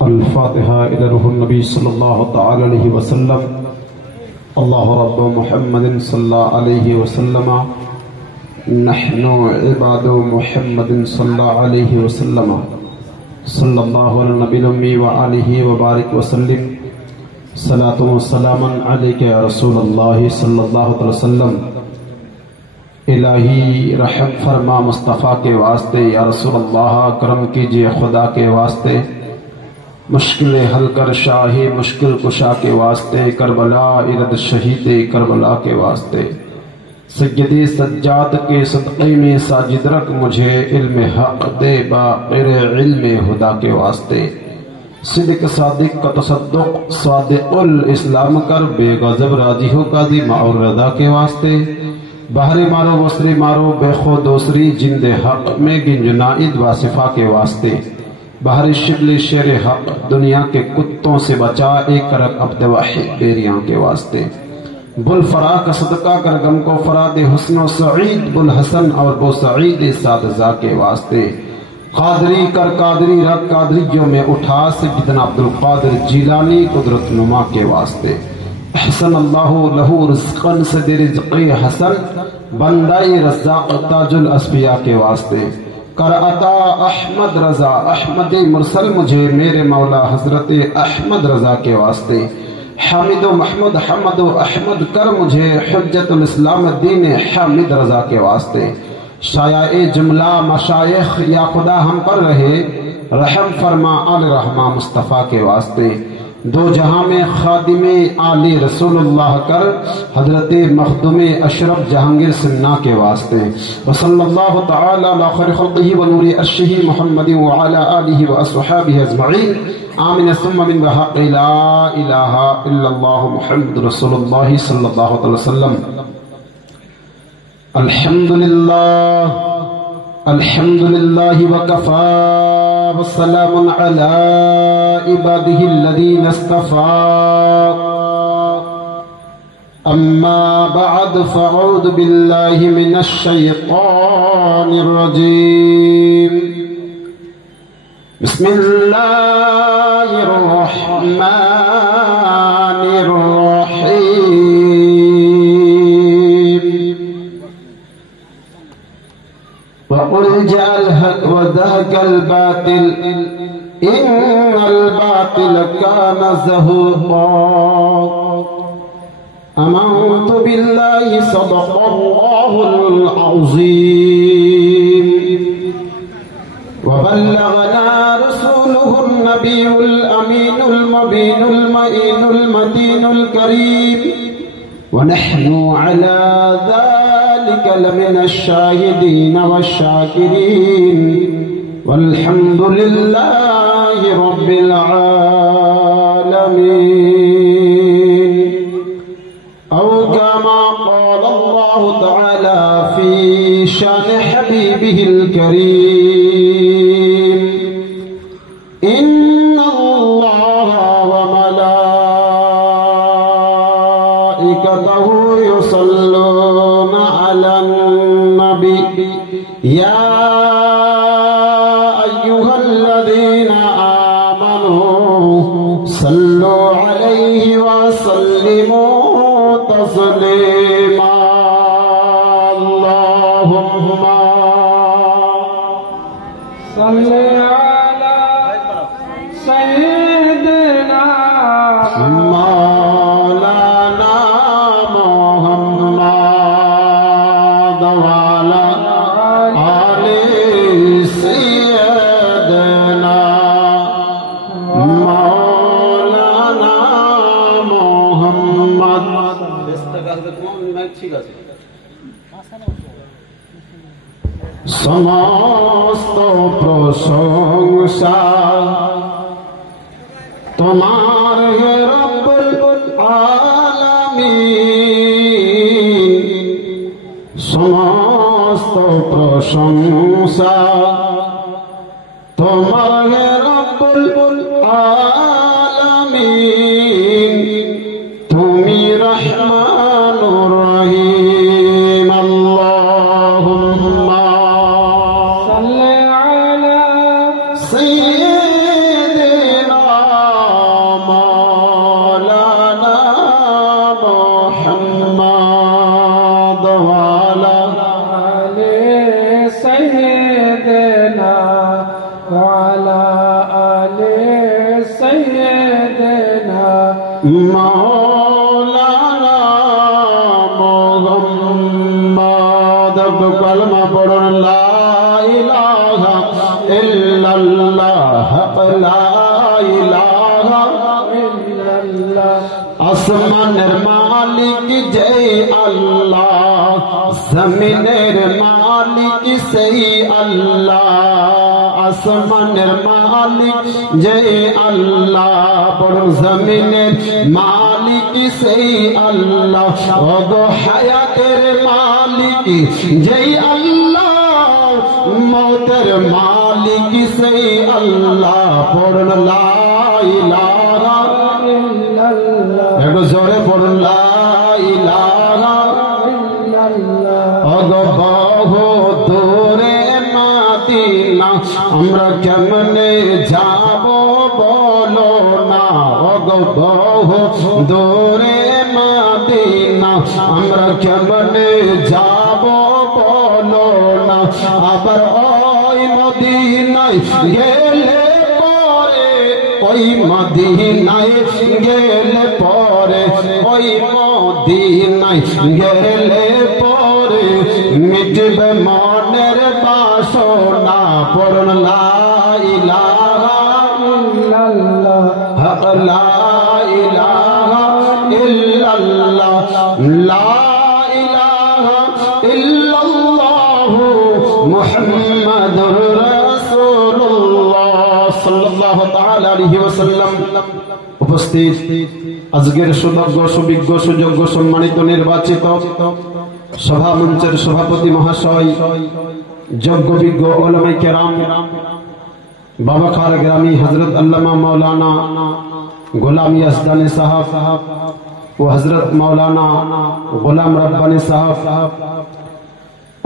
الفاتحة إلى روح النبي صلى الله تعالى عليه وسلم. الله رب محمد صلى الله عليه وسلم. نحن عباد محمد صلى الله عليه وسلم. صلى الله على النبي الأمي وآله وبارك وسلم. صلاة والسلام عليك يا رسول الله صلى الله عليه وسلم. الہی رحم فرما مصطفیٰ کے واسطے، یا رسول اللہ کرم کیجئے خدا کے واسطے، مشکل حل کر شاہ مشکل کشا کے واسطے، کربلا ارد شہید کربلا کے واسطے، سید سجاد کے صدقے میں ساجد رکھ مجھے، علم حق دے باقر علم خدا کے واسطے، صدق صادق کا تصدق صادق الاسلام کر، بے غضب راضی ہو قاضی اور رضا کے واسطے، بحر مارو مصری مارو بے خود دوسری، جند حق میں گنجنائد واصفہ کے واسطے، بحر شبل شیر حق دنیا کے کتوں سے بچا، ایک کرک عبد واحد بیریاں کے واسطے، بل فرا کا صدقہ کر غم کو فراد حسن و سعید، بل حسن اور بو سعید سادزہ کے واسطے، قادری کر قادری رکھ قادریوں میں اٹھا، سیدنا عبدالقادر جیلانی قدرت نما کے واسطے، احسن اللہ لہو رزقن صد رزق حسن، بندہ رزاق تاج الاسفیاء کے واسطے، کر عطا احمد رضا احمد مرسل مجھے، میرے مولا حضرت احمد رضا کے واسطے، حامد و محمد حمد و احمد کر مجھے، حجت الاسلام الدین حامد رضا کے واسطے، شایع جملہ مشایخ یا خدا ہم پر رہے، رحم فرما آل رحمہ مصطفیٰ کے واسطے، دو جہاں میں خادم آل رسول اللہ کر، حضرت مخدوم اشرف جہانگیر سنہ کے واسطے، وصلی اللہ تعالی علی خیر خلقہ ونور عرشہ محمد وعلی آلہ واصحابہ اجمعین، آمین ثم من بحق لا الہ الا اللہ محمد رسول اللہ صلی اللہ علیہ وسلم۔ الحمدللہ وکفا والسلام علی عباده الذین اصطفى، اما بعد فاعوذ باللہ من الشیطان الرجیم، بسم اللہ الرحمن الرحیم، وقل جاء الحق وزهق الباطل إن الباطل كان زهوقا، آمنت بالله صدق الله العظيم، وبلغنا رسوله النبي الأمين المبين المئين المتين الكريم، ونحن على ذلك لمن الشاهدين والشاكرين، والحمد لله رب العالمين، أو كما قال الله تعالى في شان حبيبه الكريم، إن الله وملائكته يصلون على النبي، يا أيها الذين آمنوا صلوا عليه وسلموا تسليما، اللهم صل على سيدنا مولانا محمد وعلى آل سيدنا مولانا محمد۔ সমস্ত প্রশংসা তোমার হে রব্বুল আলামিন, সমস্ত প্রশংসা তোমার হে রব্বুল আলামিন, তুমি রহমানুর রহিম, আল্লাহুম্মা সাল্লি আলা সাইয়্যিদিনা आले सैयदना मौलाना मोहम्मद। कलमा पढ़ो ला इलाहा इल्लल्लाह ला इलाहा इल्लल्लाह। আসমানের মালিক জয় আল্লাহ, জমিনের মালিক সেই আল্লাহ। আসমানের মালিক জয় আল্লাহ, বড় জমিনের মালিক সেই আল্লাহ। ওগো হায়াতের মালিক জয় আল্লাহ, মৌতের মালিক সেই আল্লাহ। পড়ুন লা ইলাহা ইল্লাল্লাহ, একটু জোরে পড়ুন লা ইলাহা ইল্লাল্লাহ। ওগো বহু দূরে মদিনা আমরা কেমনে যাব বলো না। ওগো বহু দূরে মদিনা আমরা কেমনে যাব বলো না। আবার ওই মদিনায় গেলে পরে, ওই মদিনায় গেলে পরে, ওই মদিনায় গেলে পরে মিটবে মনের বাসনা। পড়ুন লা ইলাহা ইল্লাল্লাহ, লা ইলাহা ইল্লাল্লাহ, লা ইলাহা ইল্লাল্লাহ মুহাম্মাদুর রাসূলুল্লাহ সাল্লাল্লাহু তাআলা আলাইহি ওয়াসাল্লাম। উপস্থিত আজকের সুদজ্ঞ সুবিজ্ঞ সুযোগ্য সম্মানিত নির্বাচিত সভা মঞ্চের সভাপতি মহাশয়, যোগ্য বিজ্ঞ ওলামায়ে কেরাম, বাবাখার গ্রামী হযরত আল্লামা মাওলানা গোলাম ইয়াসদানি সাহেব ও হযরত মাওলানা গোলাম রব্বানী সাহেব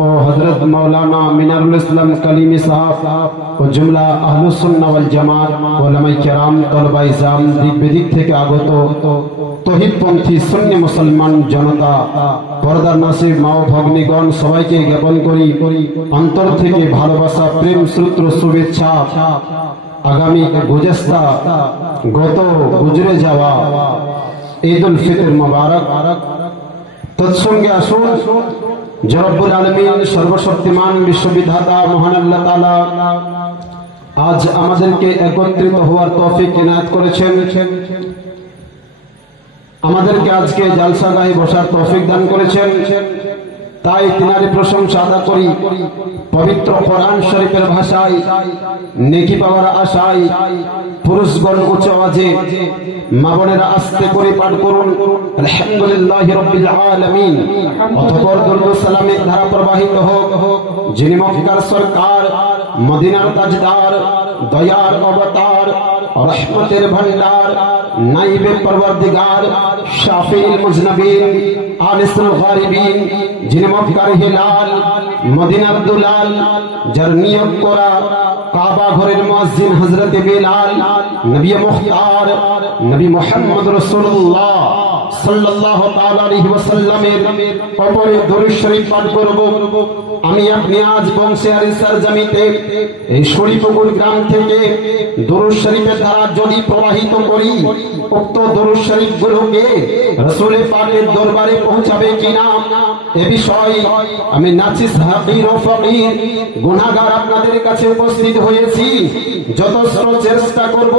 ও হযরত মাওলানা মিনারুল ইসলাম কালিমি সাহেব ও জুমলা আহলুস সুন্নাহ ওয়াল জামাত ওলামায়ে কেরাম, তলবায়ে ইলজাম, দিক বিদিক থেকে আগত তৌহিদপন্থী সুন্নি মুসলমান জনতা, পর্দার নাসির মা ও ভগ্নীগণ, সবাইকে জ্ঞাপন করি অন্তর থেকে ভালোবাসা, প্রেম, সূত্র, শুভেচ্ছা। আগামী গুজস্তা গত গুজরে যাওয়া ঈদ উল ফিতর মুবারক, তৎসঙ্গে আসুন যে রব্বুল আলামিন সর্বশক্তিমান বিশ্ববিধাতা মহান আল্লাহ তাআলা আজ আমাদেরকে একত্রিত হওয়ার তৌফিক ইনায়াত করেছেন। আমাদেরকে আজকে জালসাগাহে বসার তৌফিক দান করেছেন। তাই তিনারই প্রশংসা আদা করি। পবিত্র কোরআন শরীফের ভাষায় নেকি পাওয়ার আশায় পুরুষগণ উচ্চ আওয়াজে, মা বোনেরা আস্তে করে পাঠ করুন আলহামদুলিল্লাহি রাব্বিল আলামিন। অতঃপর দরুদ ও সালামের ধারা প্রবাহিত হোক যিনি মক্কার সরকার, মদিনার তাজদার, দয়ার অবতার, রহমতের ভান্ডার, নাইবে পরওয়ারদিগার, শাফিউল মুজনবিন, আনিসুল গারিবিন, যিনি মক্কার হিলাল, মদিনার দুলাল, যার নিয়োগ করা কাবা ঘরের মুয়াজ্জিন হযরত বিলাল, নবী মুখতার নবী মুহাম্মদ রাসূলুল্লাহ সাল্লাল্লাহু তাআলা আলাইহি ওয়াসাল্লামের উপরে দরুদ শরীফ পাঠ করব। আমি আপনি আজ বংশেয়ারি সরজমিতে এই শরীফপুর গ্রাম থেকে দরুদ শরীফের ধারা যদি প্রবাহিত করি, উক্ত দরুদ শরীফ গুলোকে রাসূল পাকের দরবারে পৌঁছাবে কিনা এ বিষয়ে আমি নাচিস হাকির ও ফকির গুনাহগার আপনাদের কাছে উপস্থিত হয়েছি। যথেষ্ট চেষ্টা করব,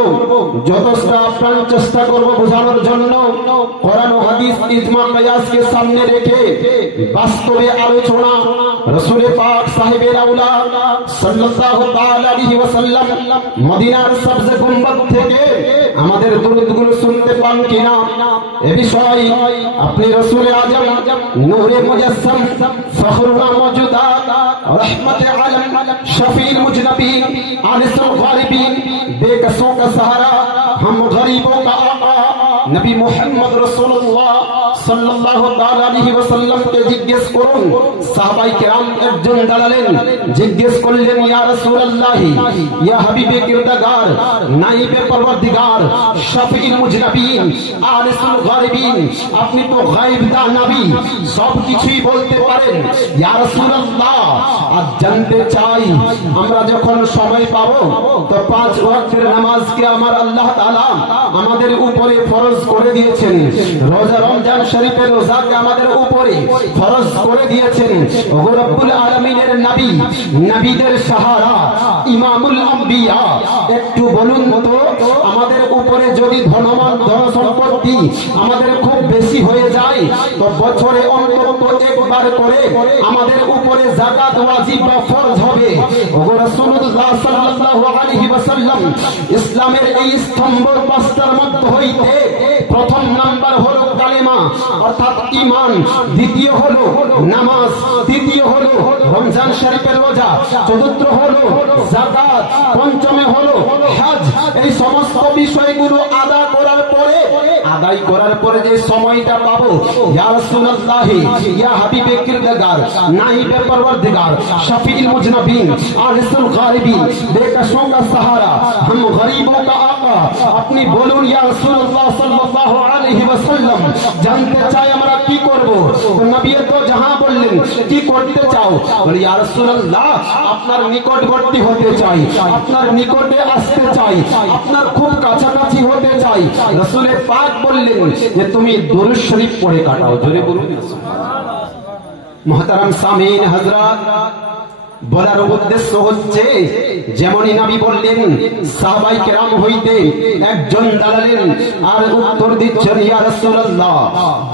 যথেষ্ট আপ্রাণ চেষ্টা করব বোঝানোর জন্য। কোরআন ও হাদিস, ইজমা কিয়াসকে সামনে রেখে বাস্তবে আলোচনা রাসূল পাক সাহেবের আওলাদ সাল্লাল্লাহু তাআলা আলাইহি ওয়াসাল্লাম মদিনার সবজে গুম্বদ থেকে আমাদের দুরূদগুলো শুনতে পান কিনা এ বিষয়ে আপনি রাসূল আজম নূরে মুজাসসাম ফখরুনা মওজুদাত रहमत आलम शफील मुजनबीन आनिसुल गारिबीन बेकसों का सहारा हम गरीबों का आका नबी मोहम्मद रसूलुल्लाह সাল্লাল্লাহু তাআলা আলাইহি ওয়াসাল্লামকে জিজ্ঞেস করুন। সাহাবায়ে কেরাম একজন দাঁড়ালেন, জিজ্ঞেস করলেন, ইয়া রাসূলুল্লাহ, ইয়া হাবিবে কিরদাগার, নাইবে পরওয়ারদিগার, শাফিউল মুজনাবিন, আনিসুল গায়বিন, আপনি তো গায়ব দা নবী, সব কিছুই বলতে পারেন। ইয়া রাসূলুল্লাহ, আজ জানতে চাই আমরা যখন সময় পাবো তো 5 ওয়াক্তের নামাজকে আমার আল্লাহ তাআলা আমাদের উপরে ফরজ করে দিয়েছেন। রোজা রমজান শরীফের রোজাকে আমাদের উপরে ফরজ করে দিয়েছেন। ওগো রব্বুল আলামিনের নবী, নবীদের সাহারা, ইমামুল আম্বিয়া, একটু বলুন তো আমাদের উপরে যদি ধনমান ধন সম্পত্তি আমাদের খুব বেশি হয়ে যায় তো বছরে অন্তত একবার করে আমাদের উপরে যাকাত ওয়াজিব বা ফরজ হবে। ওগো রাসূলুল্লাহ সাল্লাল্লাহু আলাইহি ওয়াসাল্লাম, ইসলামের এই স্তম্ভ পাঁচটার মধ্যে হইতে প্রথম নাম্বার হলো কালেমা অর্থাৎ ঈমান, দ্বিতীয় হলো নামাজ, তৃতীয় হলো রমজান শরীফের রোজা, চতুর্থ হলো যাকাত, পঞ্চমে হলো হজ। এই সমস্ত বিষয়গুলো আদায় করার পরে যে সময়টা পাবো, ইয়া রাসূলুল্লাহ, ইয়া হাবিবে কিরদাগার, নাইবে পরওয়ারদিগার, শাফিউল মুজনাবিন, আনিসুল গায়বিন, বেকসোं का सहारा, हम गरीबों का आका, আপনি বলুন ইয়া রাসূলুল্লাহ সাল্লাল্লাহু আলাইহি ওয়াসাল্লাম, জানতে চাই আমরা কি করব। তো নবী তো জাহাঁ বললেন, কি করতে চাও? বলে ইয়া রাসূলুল্লাহ, আপনার নিকটবর্তী হতে চাই, আপনার নিকটে আসতে চাই, আপনার খুব কাছাকাছি হতে চাই। রাসূল পাক বললেন যে তুমি দুরূদ শরীফ পড়ে কাটাও। জোরে বলুন সুবহানাল্লাহ। মুহতারাম সামিন হযরত, বলার উদ্দেশ্য হচ্ছে যেমনই নবী বললেন, সাহাবায়ে কেরাম হইতে একজন দাঁড়ালেন আর উত্তর দিচ্ছেন, ইয়া রাসূলুল্লাহ,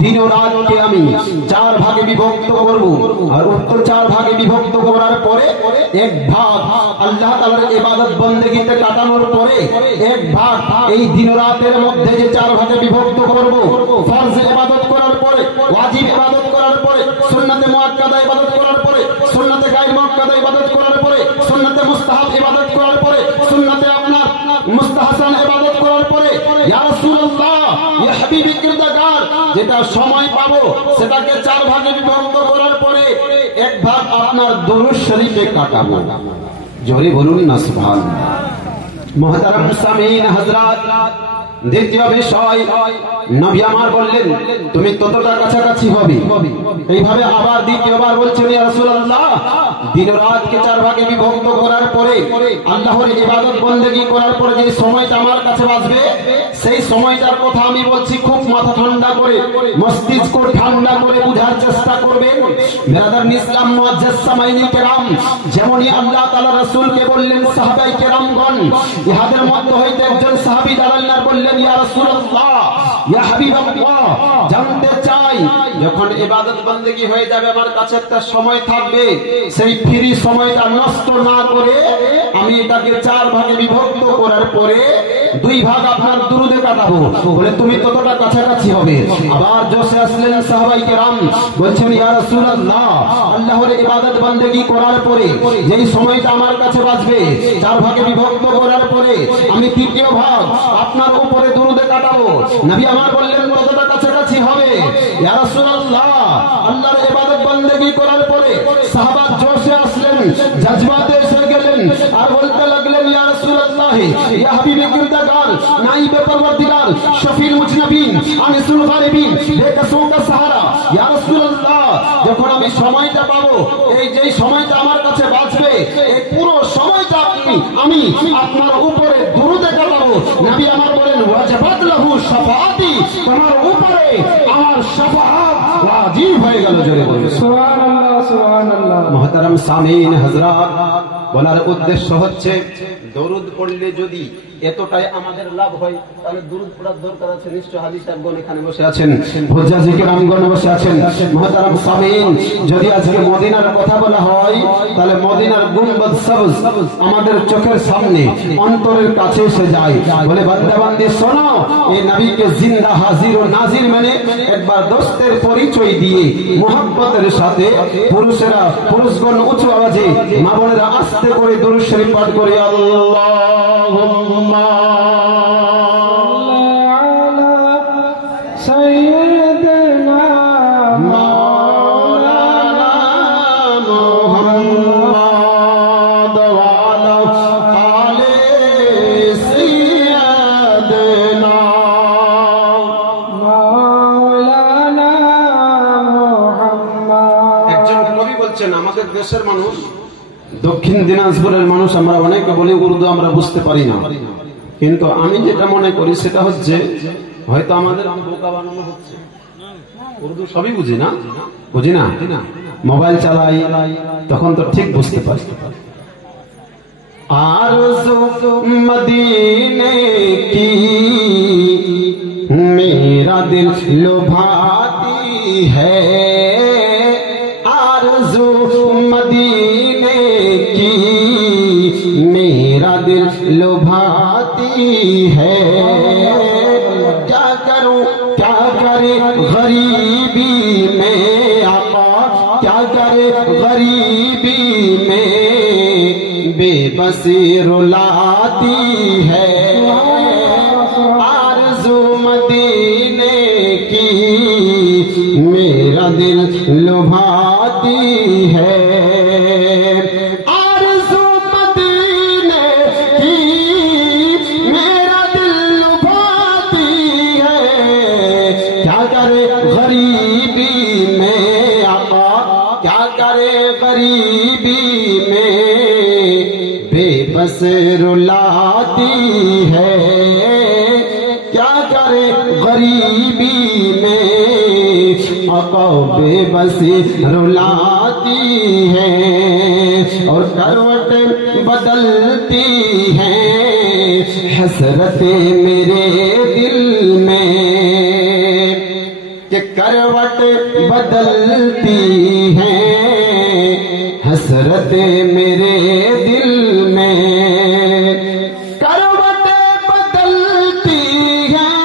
দিন ও রাতকে আমি 4 ভাগে বিভক্ত করব। আর উত্তর 4 ভাগে বিভক্ত করার পরে এক ভাগ আল্লাহ তাআলার ইবাদত বন্দেগীতে কাটানোর পরে এক ভাগ এই দিন ও রাতের মধ্যে যে 4 ভাগে বিভক্ত করব, ফরজ ইবাদত করার পরে, ওয়াজিব ইবাদত করার পরে, সুন্নাতে মুআক্কাদা ইবাদত করার পরে, সুন্নাতে গায়র মুআক্কাদা ইবাদত করার পরে, সুন্নাতে মুস্তাহাব ইবাদত করার পরে, সুন্নাতে আপনার মুস্তাহসান ইবাদত করার পরে, ইয়া রাসূলুল্লাহ, ইয়া হাবিবি কিরদাগার, যেটা সময় পাবো সেটাকে 4 ভাগে বিভক্ত করার পরে এক ভাগ আপনার দুরূদ শরীফে কাটাবো। জোরে বলুন না সুবহানাল্লাহ। মুহতারাম সামিন হযরত, দ্বিতীয় বিষয়, নবী আমার বললেন তুমি ততটা কাছাকাছি হবে। এইভাবে আবার দ্বিতীয়বার বলছেন, ইয়া রাসূলুল্লাহ, দিন রাতকে 4 ভাগে বিভক্ত করার পরে আল্লাহর ইবাদত বন্দেগী করার পরে যে সময়টা আমার কাছে বাঁচবে, সেই সময়টার কথা আমি বলছি। খুব মাথা ঠান্ডা করে, মস্তিষ্ক ঠান্ডা করে বুঝার চেষ্টা করবেন। বিরাদার ইসলাম, মুআজ্জাজ সামাইনি কেরাম, যেমনই আল্লাহ তাআলা রাসূলকে বললেন, সাহাবায়ে কেরামগণ, ইহাদের মধ্যে হইতে একজন সাহাবী দাঁড়ালেন আর বললেন, ইয়া রাসূলুল্লাহ, ইয়া হাবিবাল্লাহ, জানতে চাই যখন ইবাদত বন্দেগী হয়ে যাবে আমার কাছে একটা সময় থাকবে, সেই ফ্রি সময়টা নষ্ট না করে আমি এটাকে 4 ভাগে বিভক্ত করার পরে 2 ভাগ আপনার দুরুদে কাটাবো। বলে তুমি ততটা কাছাকাছি হবে। আবার জোশে আসলেন সাহাবায়ে কেরাম, বলছেন, ইয়া রাসূলুল্লাহ, আল্লাহর ইবাদত বন্দেগী করার পরে যেই সময়টা আমার কাছে বাঁচবে 4 ভাগে বিভক্ত করার পরে আমি 3য় ভাগ আপনার উপরে দুরুদে কাটাবো। নবী আমার বললেন ততটা কাছাকাছি হবে। ইয়া রাসূলুল্লাহ, আল্লাহর ইবাদত বন্দেগী করার পরে সাহাবা জোশে আসলেন, জজবাতে এসে গেলেন আর বলতে লাগলেন, ইয়া রাসূলুল্লাহ, ইয়া হাবিবে কিরদাগার, নাইবে পরওয়ারদিগার, শাফিউল মুজনাবিন, আনিসুল গায়বিন, বেকসোं का सहारा, ইয়া রাসূলুল্লাহ, যখন আমি সময়টা পাবো, এই যেই সময়টা আমার কাছে বাঁচবে, এই পুরো সময়টা আমি আপনার উপরে দুরুদে কাটাবো। নবী আমার বলেন, ওয়াজাবাত লাহু শাফাআতি, তোমার উপরে আমার শাফাআত ওয়াজিব হয়ে গেল। জোরে বলুন সুবহানাল্লাহ, সুবহানাল্লাহ। মুহতারাম সামিন হযরত, বলার উদ্দেশ্য হচ্ছে দরুদ পড়লে যদি এতটাই আমাদের লাভ হয় তাহলে দরুদ পড়ার দরকার আছে। নিশ্চয় হাজী সাহেবগণ এখানে বসে আছেন, হুজ্জাজি কেরামগণ বসে আছেন। মুহতারাম সামিন, যদি আজকে মদিনার কথা বলা হয় তাহলে মদিনার গুম্বদ সবজ আমাদের চোখের সামনে, অন্তরের কাছে এসে যায়। বলে বান্দা বান্দি শোনো, এই নবীকে জিন্দা হাজির ও নাজির মেনে একবার দোস্তের পরিচয় দিয়ে মুহাব্বতের সাথে পুরুষগণ উঁচু আওয়াজে, মা বোনেরা আস্তে করে দুরূদ শরীফ পাঠ করে, আল্লাহুম্মা সাইয়্যিদানা দেশের মানুষ, দক্ষিণ দিনাজপুরের মানুষ আমরা অনেকে বলি উর্দু আমরা বুঝতে পারি না, কিন্তু আমি যেটা মনে করি সেটা হচ্ছে হয়তো আমাদের বোকা বানানো হচ্ছে। উর্দু সবই বুঝি না, বুঝি না, মোবাইল চালাই তখন তো ঠিক বুঝতে পারি। आरज़ू मदीने की मेरा दिल लुभाती है, आरज़ू मदीने की मेरा दिल लुभाती है। क्या करूं क्या करे गरीबी में आका, क्या करे गरीबी में बेबसी रुलाती है। आरज़ू मदीने की मेरा दिल लुभाती है, आरज़ू मदीने की मेरा दिल लुभाती है। क्या करे गरीबी में आका, क्या करे गरीबी में बेबस रुलाती है। क्या करे गरीबी में आका बेबसी रुलाती है। और करवट बदलती हैं हसरतें मेरे दिल में, कि करवट बदलती हैं हसरतें मेरे दिल में, करवट बदलती हैं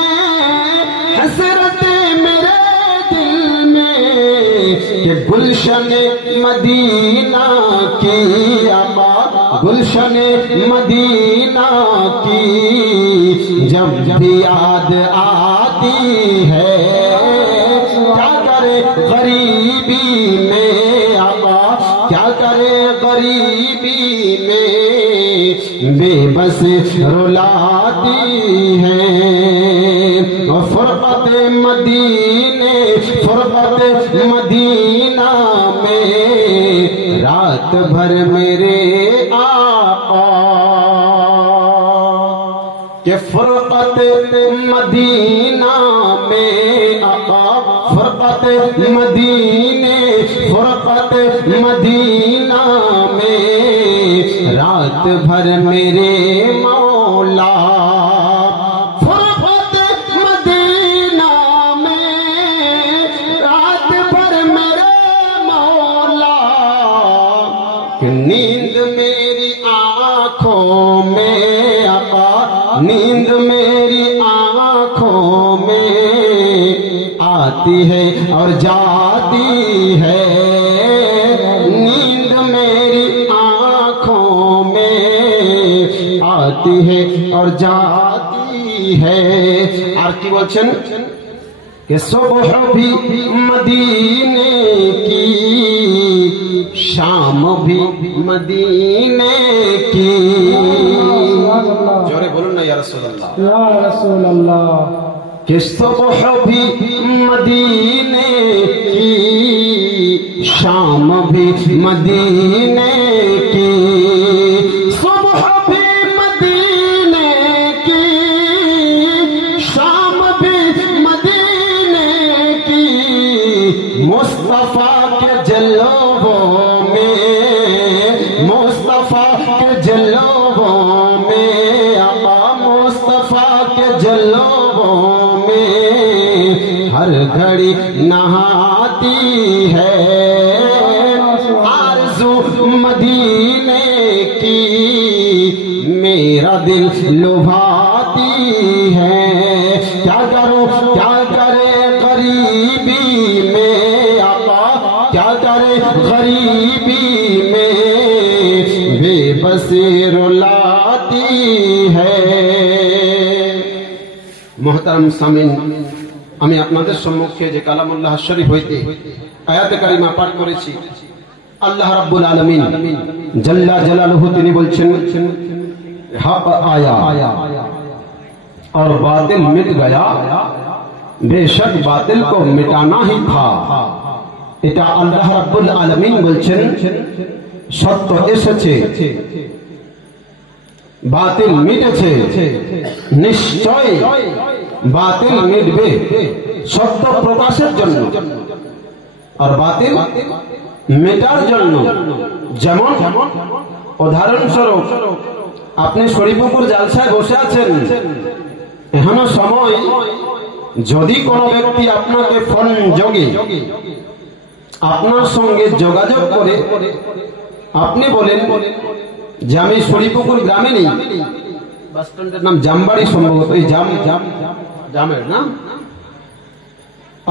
हसरतें मेरे दिल में। कि गुलशन मदीना की आका, गुलशन मदीना की जब भी याद आती है। क्या करे गरीबी में आका, क्या करे गरीबी में बेबस रुलाती है। और फुरकत मदीने, फुरकत मदीना में रात भर मेरे आका, के फुरकत मदीना में आका, फुरकत मदीने, फुरकत मदीना में रात भर मेरे मौला, फुरकत मदीना में रात भर मेरे मौला। नींद मेरी आँखों में आका, नींद मेरी आँखों में आती है और जाती है। नींद मेरी आँखों में आती है और जाती है। আর কি বলছেন कि सुबह भी मदीने की, शाम भी मदीने की। जोरे बोलो ना या रसूल अल्लाह, या रसूल अल्लाह। कि सुबह भी मदीने की, शाम भी मदीने की। सुबह भी मदीने की, शाम भी मदीने की। मुस्तफा के जलवों में, मुस्तफा के जलवों में आका, मुस्तफा के जलवों में हर घड़ी नहाती है। आरज़ू मदीने की मेरा दिल लुभाती है। क्या करूं क्या करे गरीबी में आका, क्या करे गरीबी में बेबसी रुलाती है। मोहतरम सामिन, আমি আপনাদের সম্মুখে যে কালামুল্লাহ শরীফ হইতে আয়াতে কারিমা পাঠ করেছি, আল্লাহ রাব্বুল আলামিন জাল্লা জালালুহু তিনি বলছেন हक आया और बातिल मिट गया, बेशक बातिल को मिटाना ही था। এটা আল্লাহ রাব্বুল আলামিন বলছেন সত্য এসেছে, বাতিল মিটেছে, নিশ্চয় বাতিল মিটবে সত্য প্রকাশের জন্য আর বাতিল মেটার জন্য। যেমন উদাহরণস্বরূপ আপনি শরীফপুকুর জালসায় বসে আছেন, এখনো সময় যদি কোনো ব্যক্তি আপনাকে ফোন যোগে আপনার সঙ্গে যোগাযোগ করে আপনি বলেন যে আমি শরীফপুকুর গ্রামে নেই, বাস স্ট্যান্ডের নাম জামবাড়ি সম্ভবত, এই জামের নাম,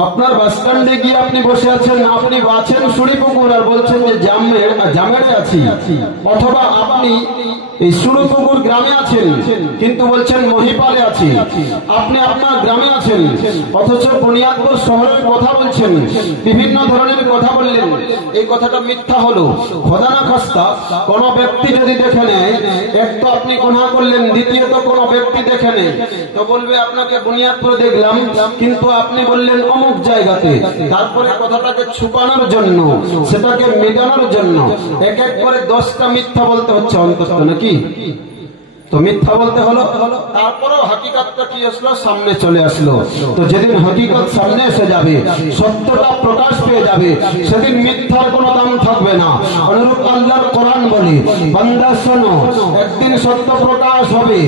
আপনার বাস স্ট্যান্ডে গিয়ে আপনি বসে আছেন, আপনি আছেন শরীফপুকুর আর বলছেন যে জামেরে আছি, অথবা আপনি এই শরীফপুকুর গ্রামে আছেন কিন্তু বলছেন মহিপালে আছি, আপনি আপনার গ্রামে আছেন অথচ বুনিয়াদপুর শহরের কথা বলছেন, বিভিন্ন ধরনের কথা বললেন, এই কথাটা মিথ্যা হলো। খোদা না খাস্তা কোন ব্যক্তি যদি দেখে নেয়, এক তো আপনি গুনাহ করলেন, দ্বিতীয়ত কোন ব্যক্তি দেখে নেয় তো বলবে আপনাকে বুনিয়াদপুর দেখলাম কিন্তু আপনি বললেন অমুক জায়গাতে, তারপরে কথাটাকে ছুপানোর জন্য, সেটাকে মেটানোর জন্য এক এক করে 10টা মিথ্যা বলতে হচ্ছে অন্তত, নাকি? তো মিথ্যা বলতে হলো, তারপরেও হাকিকতটা কি আসলো, সামনে চলে আসলো। তো যেদিন হাকিকত সামনে এসে যাবে, সত্যটা প্রকাশ পেয়ে যাবে, সেদিন মিথ্যার কোনো দাম থাকবে না। অনুরূপ আল্লাহর কোরআন বলে, বান্দা শোনো, একদিন সত্য প্রকাশ হবে,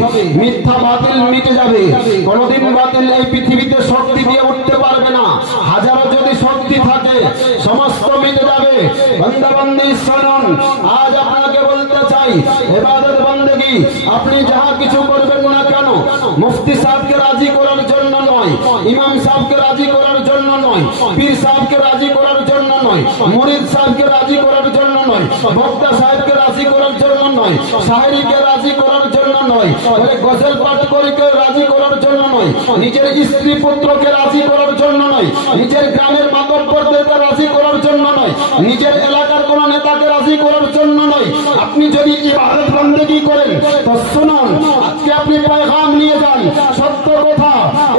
মিথ্যা বাতিল মিটে যাবে। কোনদিন বাতিল এই পৃথিবীতে শক্তি দিয়ে উঠতে পারবে না, হাজারো যদি শক্তি থাকে সমস্ত মিটে যাবে। বান্দা বান্দি শুনুন, আজ আপনাকে বলতে চাই, ইবাদত বন্দেগী আপনি যাহা কিছু করবেন না কেন, মুফতি সাহেবকে রাজি করার জন্য নয়, ইমাম সাহেবকে রাজি করার জন্য নয়, পীর সাহেবকে রাজি করার জন্য নয়, মুরিদ সাহেবকে রাজি করার জন্য নয়, বক্তা সাহেবকে রাজি করার জন্য নয়, শায়েরিকে রাজি করার জন্য নয়, গজল পাঠ করিকে রাজি করার জন্য নয়, নিজের স্ত্রী পুত্রকে রাজি করার জন্য নয়, নিজের গ্রামের মাতব্বরদেরকে রাজি করার জন্য নয়, নিজের এলাকার কোন নেতাকে রাজি করার জন্য নয়। আপনি যদি ইবাদত বন্দেগী করেন তো শুনুন, আজকে আপনি পয়গাম নিয়ে যান, সত্য কথা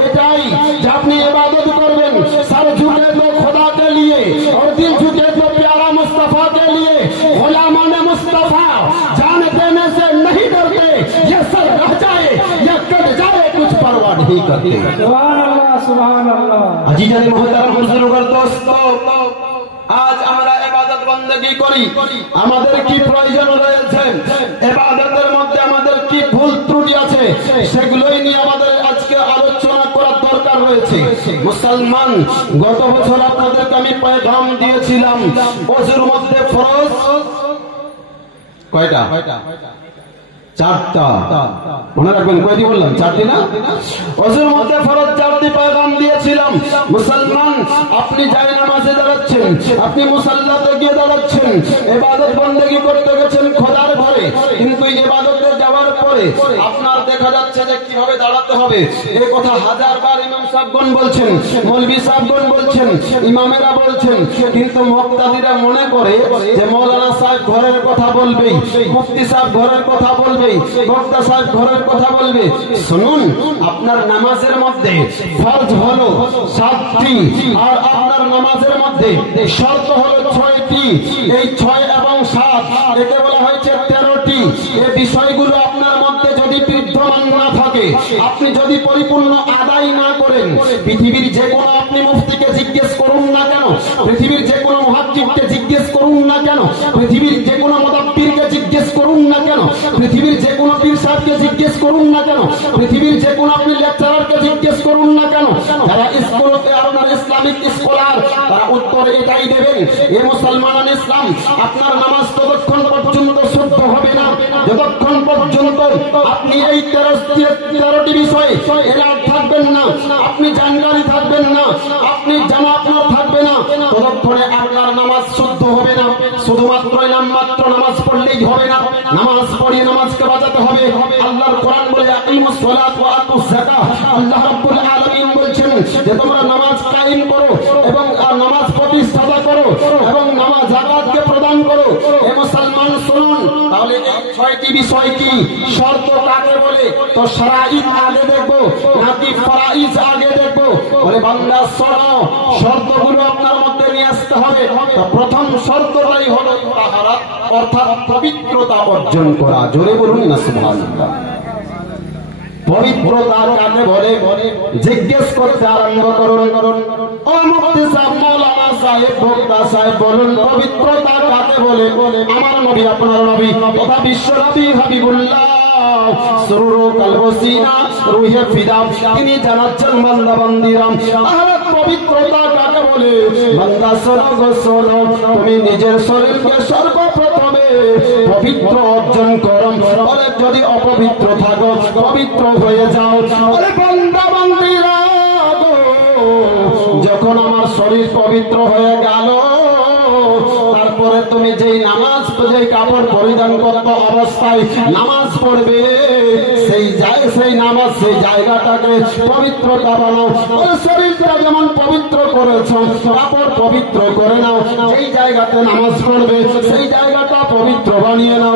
এটাই যে আপনি ইবাদত করবেন सर झुके तो खुदा के लिए और दिल झुके तो प्यारा मुस्तफा के लिए। गुलामान मुस्तफा जान देने से नहीं डरते, ये सर रह जाए या कट जाए कुछ परवाह नहीं करते। सुभान अल्लाह, सुभान अल्लाह। अजीजान मोहतरम बुजुर्गों दोस्तों, আজ আমরা ইবাদত বন্দেগী করি, আমাদের কি প্রয়োজন রয়েছে, ইবাদতের মধ্যে আমাদের কি ভুল ত্রুটি আছে, সেগুলোই নিয়ে আমাদের আজকে আলোচনা করার দরকার রয়েছে। মুসলমান, গত বছর আপনাদেরকে আমি পয়গাম দিয়েছিলাম, ওযুর মধ্যে ফরজ কয়টা? 4টা। মনে রাখবেন, কয়টি বললাম? 4টি না? ওযুর মধ্যে ফরজ 4টি পয়গাম দিয়েছিলাম। মুসলমান, আপনি যায় নামাজে দাঁড়াচ্ছেন, আপনি মুসাল্লাতে গিয়ে দাঁড়াচ্ছেন, ইবাদত বন্দেগী করতে গেছেন খোদার ঘরে, কিন্তু ইবাদতে যাওয়ার পরে আপনার দেখা যাচ্ছে যে কিভাবে দাঁড়াতে হবে, এই কথা হাজারবার ইমাম সাহেবগণ বলছেন, মৌলভী সাহেবগণ বলছেন, ইমামেরা বলছেন, কিন্তু মুক্তাদিরা মনে করে যে মৌলানা সাহেব ঘরের কথা বলবেই, মুফতি সাহেব ঘরের কথা বলবে, বক্তা সাহেব ঘরের কথা বলবে। শুনুন, আপনার নামাজের মধ্যে ফরজ হলো 7টি, আর আপনার নামাজের মধ্যে শর্ত হলো 6টি। এই 6 এবং 7 একে বলা হয়েছে 13টি। এই বিষয়গুলো আপনার মধ্যে যদি বিদ্যমান না থাকে, আপনি যদি পরিপূর্ণ আদায় না করেন, পৃথিবীর যে কোনো আপনি মুফতিকে জিজ্ঞেস করুন না কেন, পৃথিবীর যে কোনো মুহাদ্দিসকে জিজ্ঞেস করুন না কেন, পৃথিবীর যে কোনো মুদাব্বিরকে জিজ্ঞেস করুন না কেন, পৃথিবীর যে কোনো পীর সাহেবকে জিজ্ঞেস করুন না কেন, পৃথিবীর যে কোনো আপনি লেকচারারকে জিজ্ঞেস করুন না কেন, যারা স্কুলতে আপনার ইসলামিক স্কলার, তারা উত্তর এটাই দেবেন, এ মুসলমান ইসলাম, আপনার নামাজ ততক্ষণ পর্যন্ত শুদ্ধ হবে না যতক্ষণ পর্যন্ত আপনি এই 13টি বিষয়ে এলার্ট থাকবেন না, আপনি জানকারি থাকবেন না, আপনি জানা আপনার থাকবে না, ততক্ষণে আপনার নামাজ শুদ্ধ হবে না। শুধুমাত্র নামমাত্র নামাজ পড়লেই হবে না, নামাজ পড়িয়ে নামাজকে বাঁচাতে হবে। আল্লাহর কোরআন বলে আকিমুস সালাত ওয়া আতুজ যাকাত, আল্লাহ রাব্বুল আলামিন বলছেন যে তোমরা নামাজ কায়েম করো এবং নামাজ প্রতিষ্ঠাতা করো এবং নামাজ যাকাতকে প্রদান করো। হে মুসলমান শুনুন, তাহলে এই 6টি বিষয় কি, শর্ত কাকে বলে? তো শরাঈত আগে দেখবো নাকি ফরাইজ আগে দেখবো? বলে বান্দা শোনো, শর্তগুলো আপনার মধ্যে নিয়ে আসতে হবে। প্রথম শর্তটাই হলো তাহারাত, অর্থাৎ পবিত্রতা অর্জন করা। জোরে বলুন না সুবহানাল্লাহ। পবিত্রতা কাকে বলে জিজ্ঞেস করতে আরম্ভ করুন। ও মুফতি সাহেব, মাওলানা সাহেব, বক্তা সাহেব, বলুন পবিত্রতা কাকে বলে? আমার নবী, আপনার নবী তথা বিশ্ব নবী হাবিবুল্লাহ সুরুরু কালবসিনা রুহে ফিদা, তিনি জানাচ্ছেন বান্দা বান্দিরাম, আরে পবিত্রতা কাকে বলে? বান্দা শোনো গো শোনো, তুমি নিজের শরীরকে সর্বপ্রথমে পবিত্র অর্জন করো। বলে যদি অপবিত্র থাকো পবিত্র হয়ে যাও। আরে বান্দা বান্দিরা, যখন আমার শরীর পবিত্র হয়ে গেল, তারপরে তুমি যেই নামাজ, যেই কাপড় পরিধান করতে অবস্থায় নামাজ পড়বে, সেই নামাজ, সেই জায়গাটাকে পবিত্রতা বানাও। শরীরটা যেমন পবিত্র করেছ, কাপড় পবিত্র করে নাও। যেই জায়গাতে নামাজ পড়বে সেই জায়গাটা পবিত্র বানিয়ে নাও।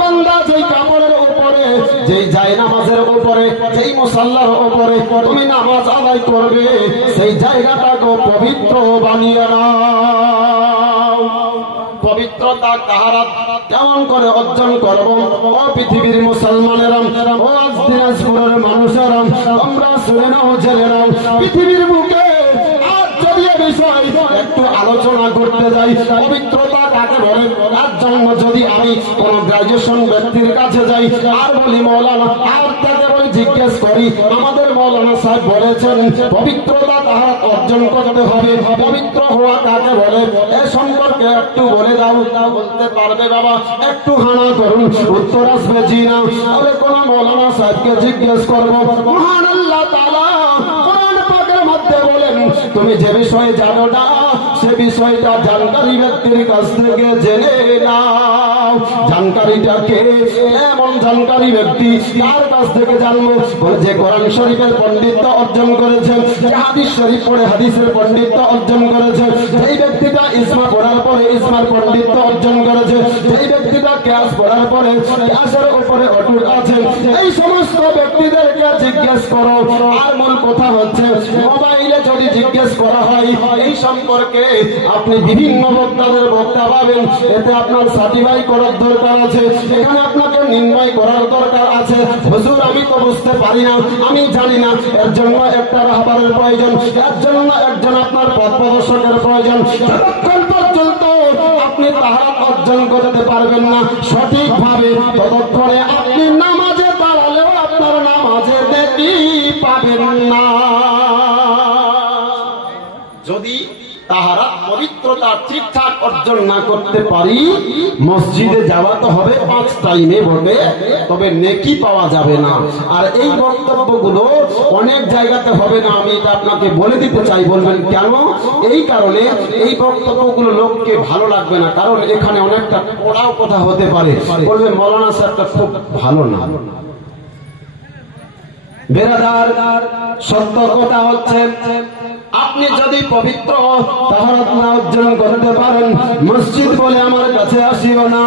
বান্দা, যেই কাপড়ের উপরে, যেই যায় নামাজের উপরে, যেই মুসাল্লার উপরে তুমি নামাজ আদায় করবে, সেই জায়গাটাকে পবিত্র বানিয়ে নাও। পবিত্রতা তাহারাত কেমন করে অর্জন করব? ও পৃথিবীর মুসলমানেরা, ও আজ দিনাজপুরের মানুষেরা, তোমরা শুনে নাও, জেনে নাও, পৃথিবীর বুকে আজ যদি এ বিষয় একটু আলোচনা করতে যাই, পবিত্রতা কাকে বলে, তার জন্য যদি আমি কোন গ্রাজুয়েশন ব্যক্তির কাছে যাই আর বলি মৌলানা, আর তাকে বলি জিজ্ঞেস করি, আমাদের মৌলানা সাহেব বলেছেন পবিত্রতা তাহারাত অর্জন করতে হবে, পবিত্র হওয়া কাকে বলে এ সম্পর্কে একটু বলে দাও। বলতে পারবে বাবা? একটু হানা করুন, উত্তর আসবে জি না। তবে কোন মৌলানা সাহেবকে জিজ্ঞেস করবো, মহান আল্লাহ তাআলা কোরআন পাকের মধ্যে বলেন, তুমি যে বিষয়ে জানো না সে বিষয়টা জানকারী ব্যক্তির কাছ থেকে জেনে নাও। জানকারীটাকে এমন জানকারী ব্যক্তি তার কাছ থেকে জানবো, যে কোরআন শরীফের পণ্ডিত্য অর্জন করেছে, যে হাদিস শরীফ পড়ে হাদিসের পণ্ডিত্য অর্জন করেছে, সেই ব্যক্তিটা ইসমা পড়ার পরে ইসমার পণ্ডিত্য অর্জন করেছে, সেই ব্যক্তিটা কিয়াস পড়ার পরে কিয়াসের উপরে অটুট আছে। এই সমস্ত ব্যক্তিদেরকে জিজ্ঞেস করো। আর মূল কথা হচ্ছে, মোবাইলে যদি জিজ্ঞেস করা হয় এই সম্পর্কে, আপনি বিভিন্ন বক্তাদের বক্তা পাবেন, এতে আপনার সার্টিফাই করার দরকার আছে, এখানে আপনাকে নির্ণয় করার দরকার আছে। হুজুর আমি তো বুঝতে পারি না, আমি জানি না, এর জন্য একটা রাহবারের প্রয়োজন, এর জন্য একজন আপনার পথ প্রদর্শকের প্রয়োজন। যতক্ষণ পর্যন্ত আপনি তাহারাত অর্জন করতে পারবেন না সঠিকভাবে, ততক্ষণে আপনি নামাজে দাঁড়ালেও আপনার নামাজে দেখি পাবেন না। যদি তাহারাত পবিত্রতা ঠিকঠাক অর্জন না করতে পারি, মসজিদে যাওয়া তো হবে 5 টাইমে বটে, তবে নেকি পাওয়া যাবে না। আর এই বক্তব্যগুলো অনেক জায়গাতে হবে না, আমি এটা আপনাকে বলে দিতে চাই। বলবেন কেন? এই কারণে এই বক্তব্যগুলো লোককে ভালো লাগবে না, কারণ এখানে অনেকটা পড়াও কথা হতে পারে। বলবে মৌলানা সাহেবটা খুব ভালো না। বেরাদার, সত্য কথা হচ্ছে, আপনি যদি পবিত্র তাহারাত না অর্জন করতে পারেন, মসজিদ বলে আমার কাছে আসিও না।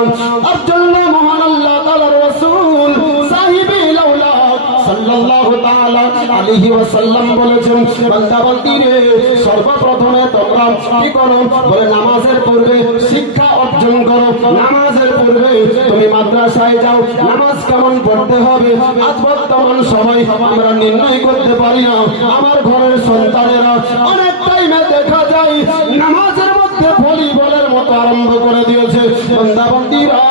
আর জন্য মহান আল্লাহ তাআলার রাসূল সাহিবে লাউলাদ সাল্লাল্লাহু তাআলা আলাইহি ওয়াসাল্লাম বলেছেন, বান্দা বান্দিরে সর্বপ্রথমে তোমরা কি করো? বলে নামাজের পূর্বে শিক্ষা অর্জন করো। নামাজের পূর্বে তুমি মাদ্রাসায় যাও, নামাজ কেমন পড়তে হবে আজ বর্তমান সময় আমরা নির্ণয় করতে পারি না। আমার ঘরের সন্তানেরা অনেক টাইমে দেখা যায় নামাজের মধ্যে ভলিবলের মতো আরম্ভ করে দিয়েছে। বান্দা বান্দিরা,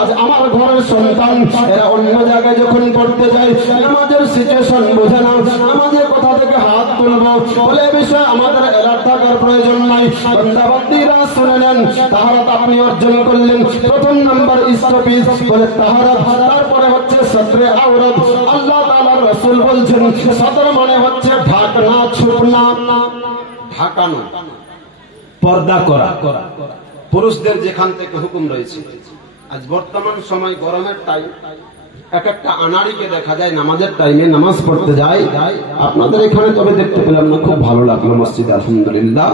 আজ আমার ঘরের সন্তান এরা অন্য জায়গায় যখন পড়তে যায়, নামাজের সিচুয়েশন বোঝে না, নামাজের কোথা থেকে হাত তুলবো বলে বিষয় আমাদের এলার থাকার প্রয়োজন নাই। বান্দা বান্দিরা শুনে নেন, তাহারাত আপনি অর্জন করলেন, প্রথম নাম্বার স্টপিস বলে তাহারাত, তারপরে হচ্ছে সতরে আওরাত। আল্লাহ তাআলার রাসূল বলছেন সতর মানে হচ্ছে ঢাকনা, ছুপনা, ঢাকানো, পর্দা করা। পুরুষদের যেখান থেকে হুকুম রয়েছে, আজ বর্তমান সময় গরমের টাইম, এক একটা আনাড়িকে দেখা যায় নামাজের টাইমে নামাজ পড়তে যায়। আপনাদের এখানে তবে দেখতে পেলাম না, খুব ভালো লাগলো মসজিদে আলহামদুলিল্লাহ।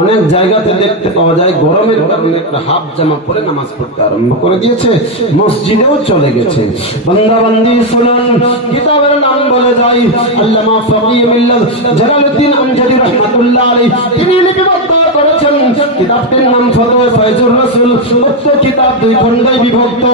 অনেক জায়গাতে দেখতে পাওয়া যায় গরমের কারণে একটা হাফ জামা পরে নামাজ পড়তে আরম্ভ করে দিয়েছে, মসজিদেও চলে গেছে। বান্দা বান্দি শুনুন, কিতাবের নাম বলে যাই আল্লামা ফকি মিল্লাত জালালউদ্দিন আমজাদি রাহমাতুল্লাহ আলাইহি, তিনি লিপিবদ্ধ করেছেন। কিতাবটির নাম ফতোয়া ফায়জুর রাসূল। উক্ত কিতাব 2 খণ্ডে বিভক্ত।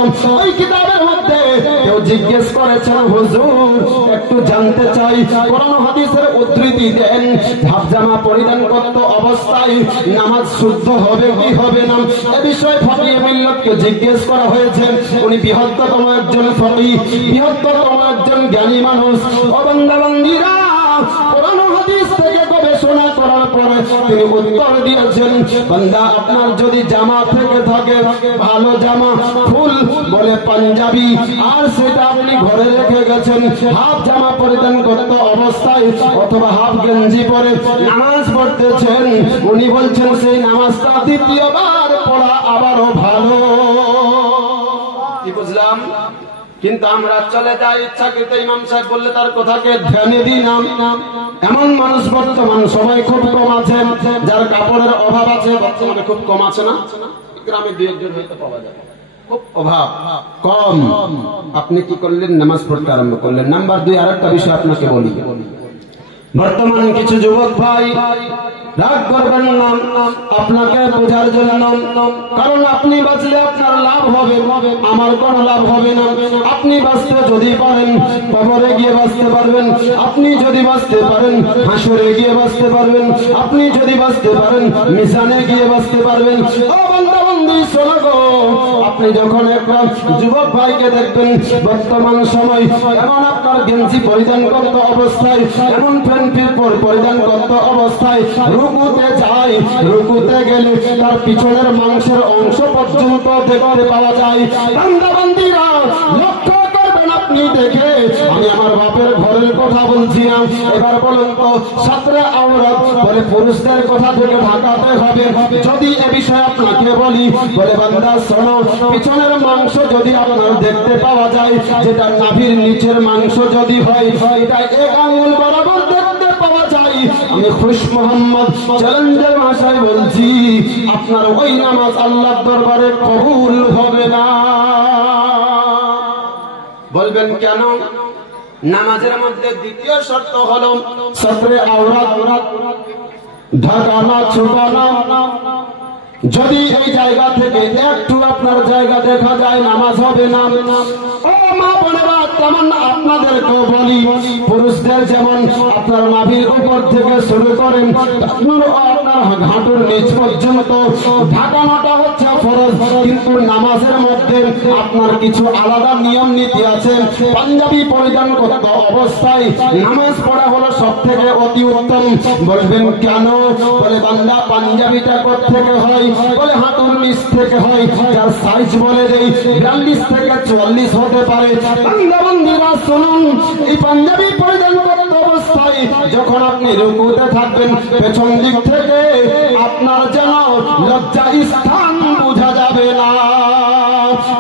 ওই কিতাবের মধ্যে কেউ জিজ্ঞেস করেছেন, হুজুর একটু জানতে চাই, কোরআন হাদিসের উদ্ধৃতি দেন, হাফজামা পরিধান করতে অবস্থায় নামাজ শুদ্ধ হবে কি হবে না? এ বিষয়ে ফকিহ মিল্লাতকে জিজ্ঞেস করা হয়েছে। উনি বৃহত্তম একজন ফকিহ, বৃহত্তম একজন জ্ঞানী মানুষ। ও বান্দা-বান্দীরা, কোরআন হাদিস থেকে গবেষণা করার পরে তিনি উত্তর দিয়েছেন, বান্দা আপনার যদি জামা থেকে থাকে ভালো জামা, ফুল বলে পাঞ্জাবি, আর সেটা আপনি ঘরে রেখে গেছেন, হাফ জামা পরিধান করতে অবস্থায় অথবা হাফ গেঞ্জি পরে নামাজ পড়তেছেন, উনি বলছেন সেই নামাজটা দ্বিতীয়বার পড়া আবারও ভালো। কি বুঝলাম? কিন্তু আমরা চলে যাই ইচ্ছাকৃত, ইমাম সাহেব বললে তার কথাকে ধ্যানে দিই না। এমন মানুষ বর্তমান সময় খুব কম আছে, যার কাপড়ের অভাব আছে বর্তমানে খুব কম আছে না? গ্রামে 2-1 হয়তো পাওয়া যায়, খুব অভাব কম। আপনি কি করলেন? নামাজ পড়তে আরম্ভ করলেন। নাম্বার 2, আরেকটা বিষয় আপনাকে বলি। বর্তমান কিছু যুবক ভাই, রাগ করবেন না, আপনাকে বোঝার জন্য, কারণ আপনি বাঁচলে আপনার লাভ হবে, আমার কোনো লাভ হবে না। আপনি বাঁচতে যদি পারেন কবরে গিয়ে বাঁচতে পারবেন, আপনি যদি বাঁচতে পারেন হাসরে গিয়ে বাঁচতে পারবেন, আপনি যদি বাঁচতে পারেন মিজানে গিয়ে বাঁচতে পারবেন। ও বান্দা-বান্দী শোনো গো, আপনি যখন একটা যুবক ভাইকে দেখবেন বর্তমান সময় এমন আপনার গেঞ্জি পরিধান করতে অবস্থায়, এমন প্যান্ট পরিধান করতে অবস্থায় রুকুতে যায়, রুকুতে গেলে তার পিছনের মাংসের অংশ পর্যন্ত দেখতে পাওয়া যায়। বান্দা-বান্দীরা লক্ষ্য করবেন আপনি দেখে। আমি আমার বাপের ঘরের কথা বলছি না। এবার বলুন তো, সাতরে আওরাত বলে পুরুষদের কথা থেকে ঢাকাতে হবে। যদি এ বিষয়ে আপনাকে বলি, বলে বান্দা শোনো, পিছনের মাংস যদি আপনার দেখতে পাওয়া যায়, যেটা নাভির নিচের মাংস যদি হয়, এটা 1 আঙ্গুল বরাবর দেখতে পাওয়া যায়, আমি খুশ মোহাম্মদ চ্যালেঞ্জের ভাষায় বলছি, আপনার ওই নামাজ আল্লাহর দরবারে কবুল হবে না। বলবেন কেন? নামাজের মধ্যে দ্বিতীয় শর্ত হলো সাতরে আওরাত, ঢাকা না, ছুপানো। যদি এই জায়গা থেকে একটু আপনার জায়গা দেখা যায়, নামাজ হবে না। ও মা বোনেরা, তেমন আপনাদেরকেও বলি, পুরুষদের যেমন আপনার নাভির উপর থেকে শুরু করেন আপনার হাঁটুর নিচ পর্যন্ত ঢাকানোটা হচ্ছে ফরজ, কিন্তু নামাজের মধ্যে আপনার কিছু আলাদা নিয়ম নীতি আছে। পাঞ্জাবি পরিধান করতে অবস্থায় নামাজ পড়া হলো সব থেকে অতি উত্তম। বলবেন কেন? বলে বান্দা পাঞ্জাবিটা কোত্থেকে হয়? বলে হাঁটুর নিচ থেকে হয়, যার সাইজ বলে দেই 42 থেকে 44 হতে পারে। বান্দা-বান্দীরা শুনুন, এই পাঞ্জাবি পরিধান করতে অবস্থায় যখন আপনি রুকুতে থাকবেন, পেছন দিক থেকে আপনার যেন লজ্জা স্থান বোঝা যাবে না।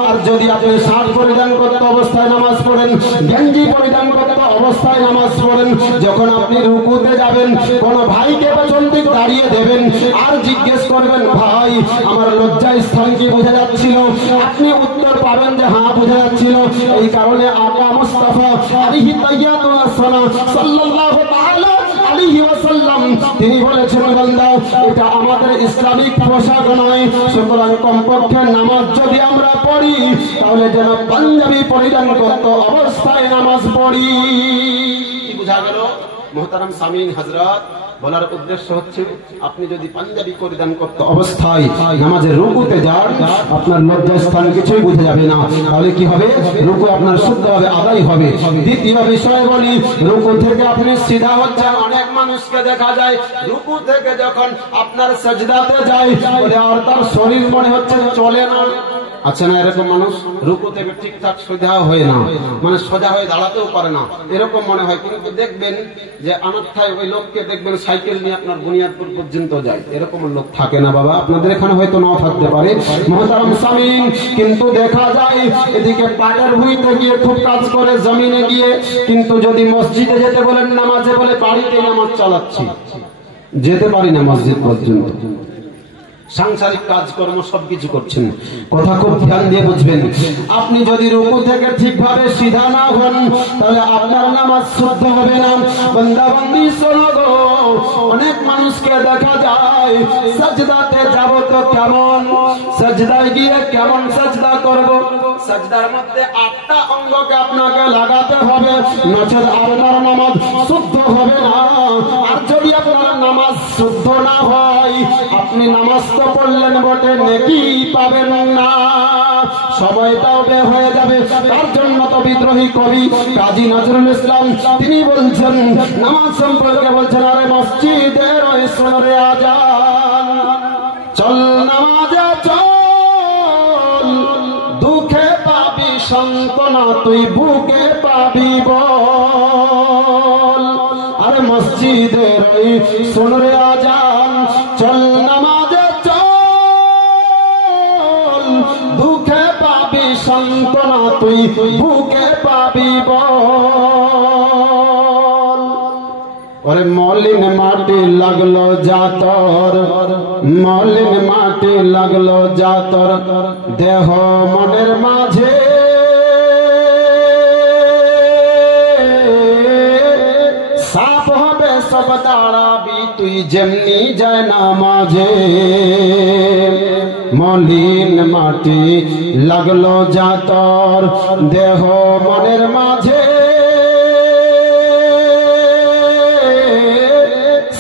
আর যদি আপনি শার্ট পরিধান করতে অবস্থায় নামাজ পড়েন, গেঞ্জি পরিধান করতে অবস্থায় নামাজ পড়েন, যখন আপনি রুকুতে যাবেন, কোন ভাইকে পেছন দিক দাঁড়িয়ে দেবেন আর জিজ্ঞেস করবেন, ভাই আমার লজ্জা স্থান কি বোঝা যাচ্ছিল? আপনি উত্তর পাবেন যে হ্যাঁ বোঝা যাচ্ছিল। এই কারণে আকা মুস্তাফা আলাইহি তাইয়াতু ওয়াসসালাম সাল্লাল্লাহু তাআলা আলাইহি ওয়াসাল্লাম তিনি বলেছেন, বান্দা এটা আমাদের ইসলামিক পোশাক নয়, সুতরাং কমপক্ষে নামাজ যদি আমরা পড়ি তাহলে যেন পাঞ্জাবি পরিধান করতে অবস্থায় নামাজ পড়ি। কি বোঝা গেল মোহতারাম সামিন হযরত? বলার উদ্দেশ্য হচ্ছে, আপনি যদি পাঞ্জাবি পরিধান করতে অবস্থায় নামাজের রুকুতে যান, আপনার লজ্জা স্থান কিছুই বুঝে যাবে না। তাহলে কি হবে? রুকু আপনার শুদ্ধভাবে আদায় হবে। দ্বিতীয় বিষয় বলি, রুকু থেকে আপনি সিধা হচ্ছেন। অনেক মানুষকে দেখা যায় রুকু থেকে যখন আপনার সাজদাতে যায়, বলে আর তার শরীর মনে হচ্ছে চলে না। আচ্ছা না, এরকম মানুষ রুকু থেকে ঠিকঠাক সোজা হয় না, মানে সোজা হয়ে দাঁড়াতেও পারে না, এরকম মনে হয়। কিন্তু দেখবেন যে অনাথায় ওই লোককে দেখবেন সাইকেল নিয়ে আপনার বুনিয়াদপুর পর্যন্ত যায়, এরকম লোক থাকে না বাবা? আপনাদের এখানে হয়তো নাও থাকতে পারে মোহতারাম সামিন, কিন্তু দেখা যায় এদিকে পাটের ভুঁইতে গিয়ে খুব কাজ করে জমিনে গিয়ে, কিন্তু যদি মসজিদে যেতে বলেন নামাজে, বলে বাড়িতে নামাজ চালাচ্ছি, যেতে পারি না মসজিদ পর্যন্ত। সাংসারিক কাজকর্ম সবকিছু করছেন। কথা খুব ধ্যান দিয়ে বুঝবেন, আপনি যদি রুকু থেকে ঠিকভাবে সিধা না হন তাহলে আপনার নামাজ শুদ্ধ হবে না। বান্দা-বান্দী শোনো গো, অনেক মানুষকে দেখা যায় সাজদাতে যাব তো কেমন, সাজদায় গিয়ে কেমন সাজদা করব। সাজদার মধ্যে 8টা অঙ্গকে আপনাকে লাগাতে হবে, নচেত আপনার নামাজ শুদ্ধ হবে না। আর যদি আপনার নামাজ শুদ্ধ না হয়, আপনি নামাজ তো পড়লেন বটে, নেকি পাবেন না, সময়টাও বের হয়ে যাবে। তার জন্য তো বিদ্রোহী কবি কাজী নজরুল ইসলাম তিনি বলছেন নামাজ সম্পর্কে বলছেন, আরে মসজিদের ওই সোনরে আজান, চল নামাজে চল, দুঃখে পাবি সান্ত্বনা তুই বুকে পাবি বল। আরে মসজিদের ওই সোনরে আজান, চল নামাজে চল, দুঃখে পাবি সান্ত্বনা তুই বুকে পাবি বল। ওরে মলিন মাটি লাগলো জাতর, মলিন মাটি লাগলো জাতর, দেহ মনের মাঝে সাপ হবে সব দাঁড়াবি তুই যেমনি যায় নামাজে। মলিন মাটি লাগলো জাতর, দেহ মনের মাঝে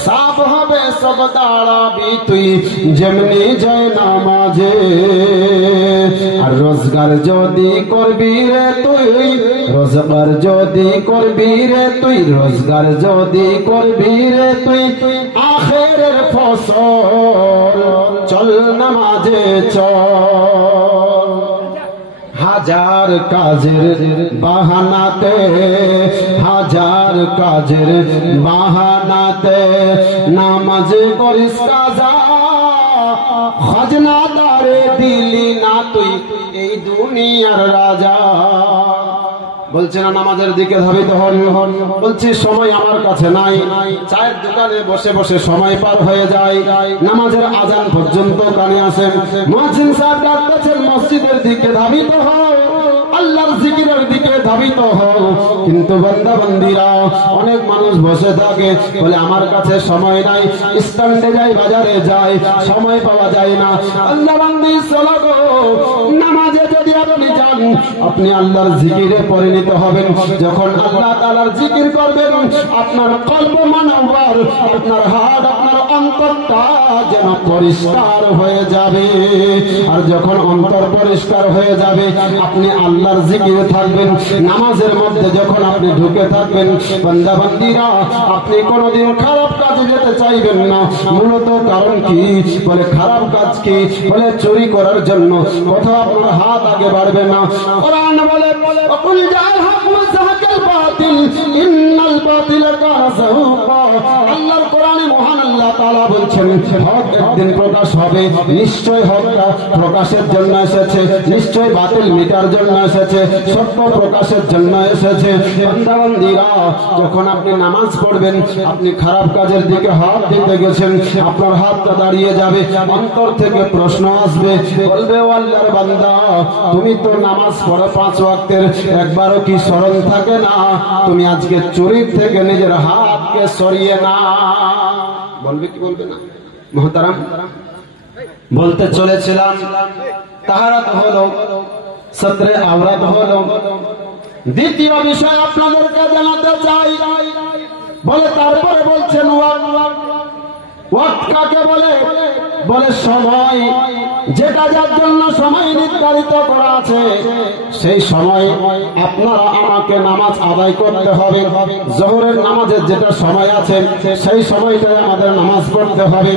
সাপ হবে সব দাঁড়াবি তুই যেমনি যায় নামাজে। আর রোজগার যদি করবি রে তুই, রোজগার যদি করবি রে তুই, রোজগার যদি করবি রে তুই, আখেরের ফসল চল নামাজে চল। হাজার কাজের বাহানাতে, হাজার কাজের বাহানাতে নামাজ করিস কাজা, খাজনাদারে দিলি না তুই এই দুনিয়ার রাজা। বলছে না নামাজের দিকে ধাবিত হন, বলছি সময় আমার কাছে নাই, চায়ের দোকানে বসে বসে সময় পার হয়ে যায়, নামাজের আজান পর্যন্ত কানে আসেন। মুয়াজ্জিন সাহেব ডাকতেছেন মসজিদের দিকে ধাবিত হও, আল্লাহর জিকিরের দিকে ধাবিত হও, কিন্তু বান্দা বান্দীরা অনেক মানুষ বসে থাকে, বলে আমার কাছে সময় নাই, স্ট্যান্ডে যাই, বাজারে যাই, সময় পাওয়া যায় না। আল্লাহ বান্দি চলো গো, নামাজে যদি আপনি যান, আপনি আল্লাহর জিকিরে পরিণত হবেন। যখন আল্লাহ তাআলার জিকির করবেন, আপনার কল্প মানবার, আপনার হাত, আপনার অন্তরটা যেন পরিষ্কার হয়ে যাবে। আর যখন অন্তর পরিষ্কার হয়ে যাবে, আপনি আল্লাহর জিকিরে থাকবেন। নামাজের মধ্যে যখন আপনি ঢুকে থাকবেন, বান্দা বান্দীরা আপনি কোনোদিন খারাপ কাজে যেতে চাইবেন না। মূলত কারণ কি? বলে খারাপ কাজ কি? বলে চুরি করার জন্য কোথাও আপনার হাত আগে বাড়বে না। কোরআন বলে কুল জাল হক ওয়া যাহাকাল বাতিল ইন্নাল বাতিলা কানা যাহুকা। আল্লাহর কোরআনে মহান আল্লাহ তাআলা বলছেন হক একদিন প্রকাশ হবে, নিশ্চয় হকটা প্রকাশের জন্য এসেছে, নিশ্চয় বাতিল মিটার জন্য এসেছে, সত্য প্রকাশের জন্য এসেছে। বান্দা বান্দীরা যখন আপনি নামাজ পড়বেন, আপনি খারাপ কাজের দিকে হাত দিতে গেছেন, আপনার হাতটা দাঁড়িয়ে যাবে, অন্তর থেকে প্রশ্ন আসবে, বলবে ও আল্লাহর বান্দা, তুমি তো নামাজ পড়ো 5 ওয়াক্তের, একবারও কি স্মরণ থাকে না তুমি আজকে চুরির থেকে নিজের হাতকে সরিয়ে না? বলবে কি বলবে না? মুহতারাম, বলতে চলেছিলাম তাহারাত হলো, সতরে আওরাত হলো। দ্বিতীয় বিষয় আপনাদেরকে জানাতে চাই, বলে তারপরে বলছেন ওয়াক্ত কাকে বলে? বলে সময়, যেটা যার জন্য সময় নির্ধারিত করা আছে, সেই সময় আপনারা আমাকে নামাজ আদায় করতে হবে। জোহরের নামাজের যেটা সময় আছে, সেই সময়টাই আমাদের নামাজ পড়তে হবে।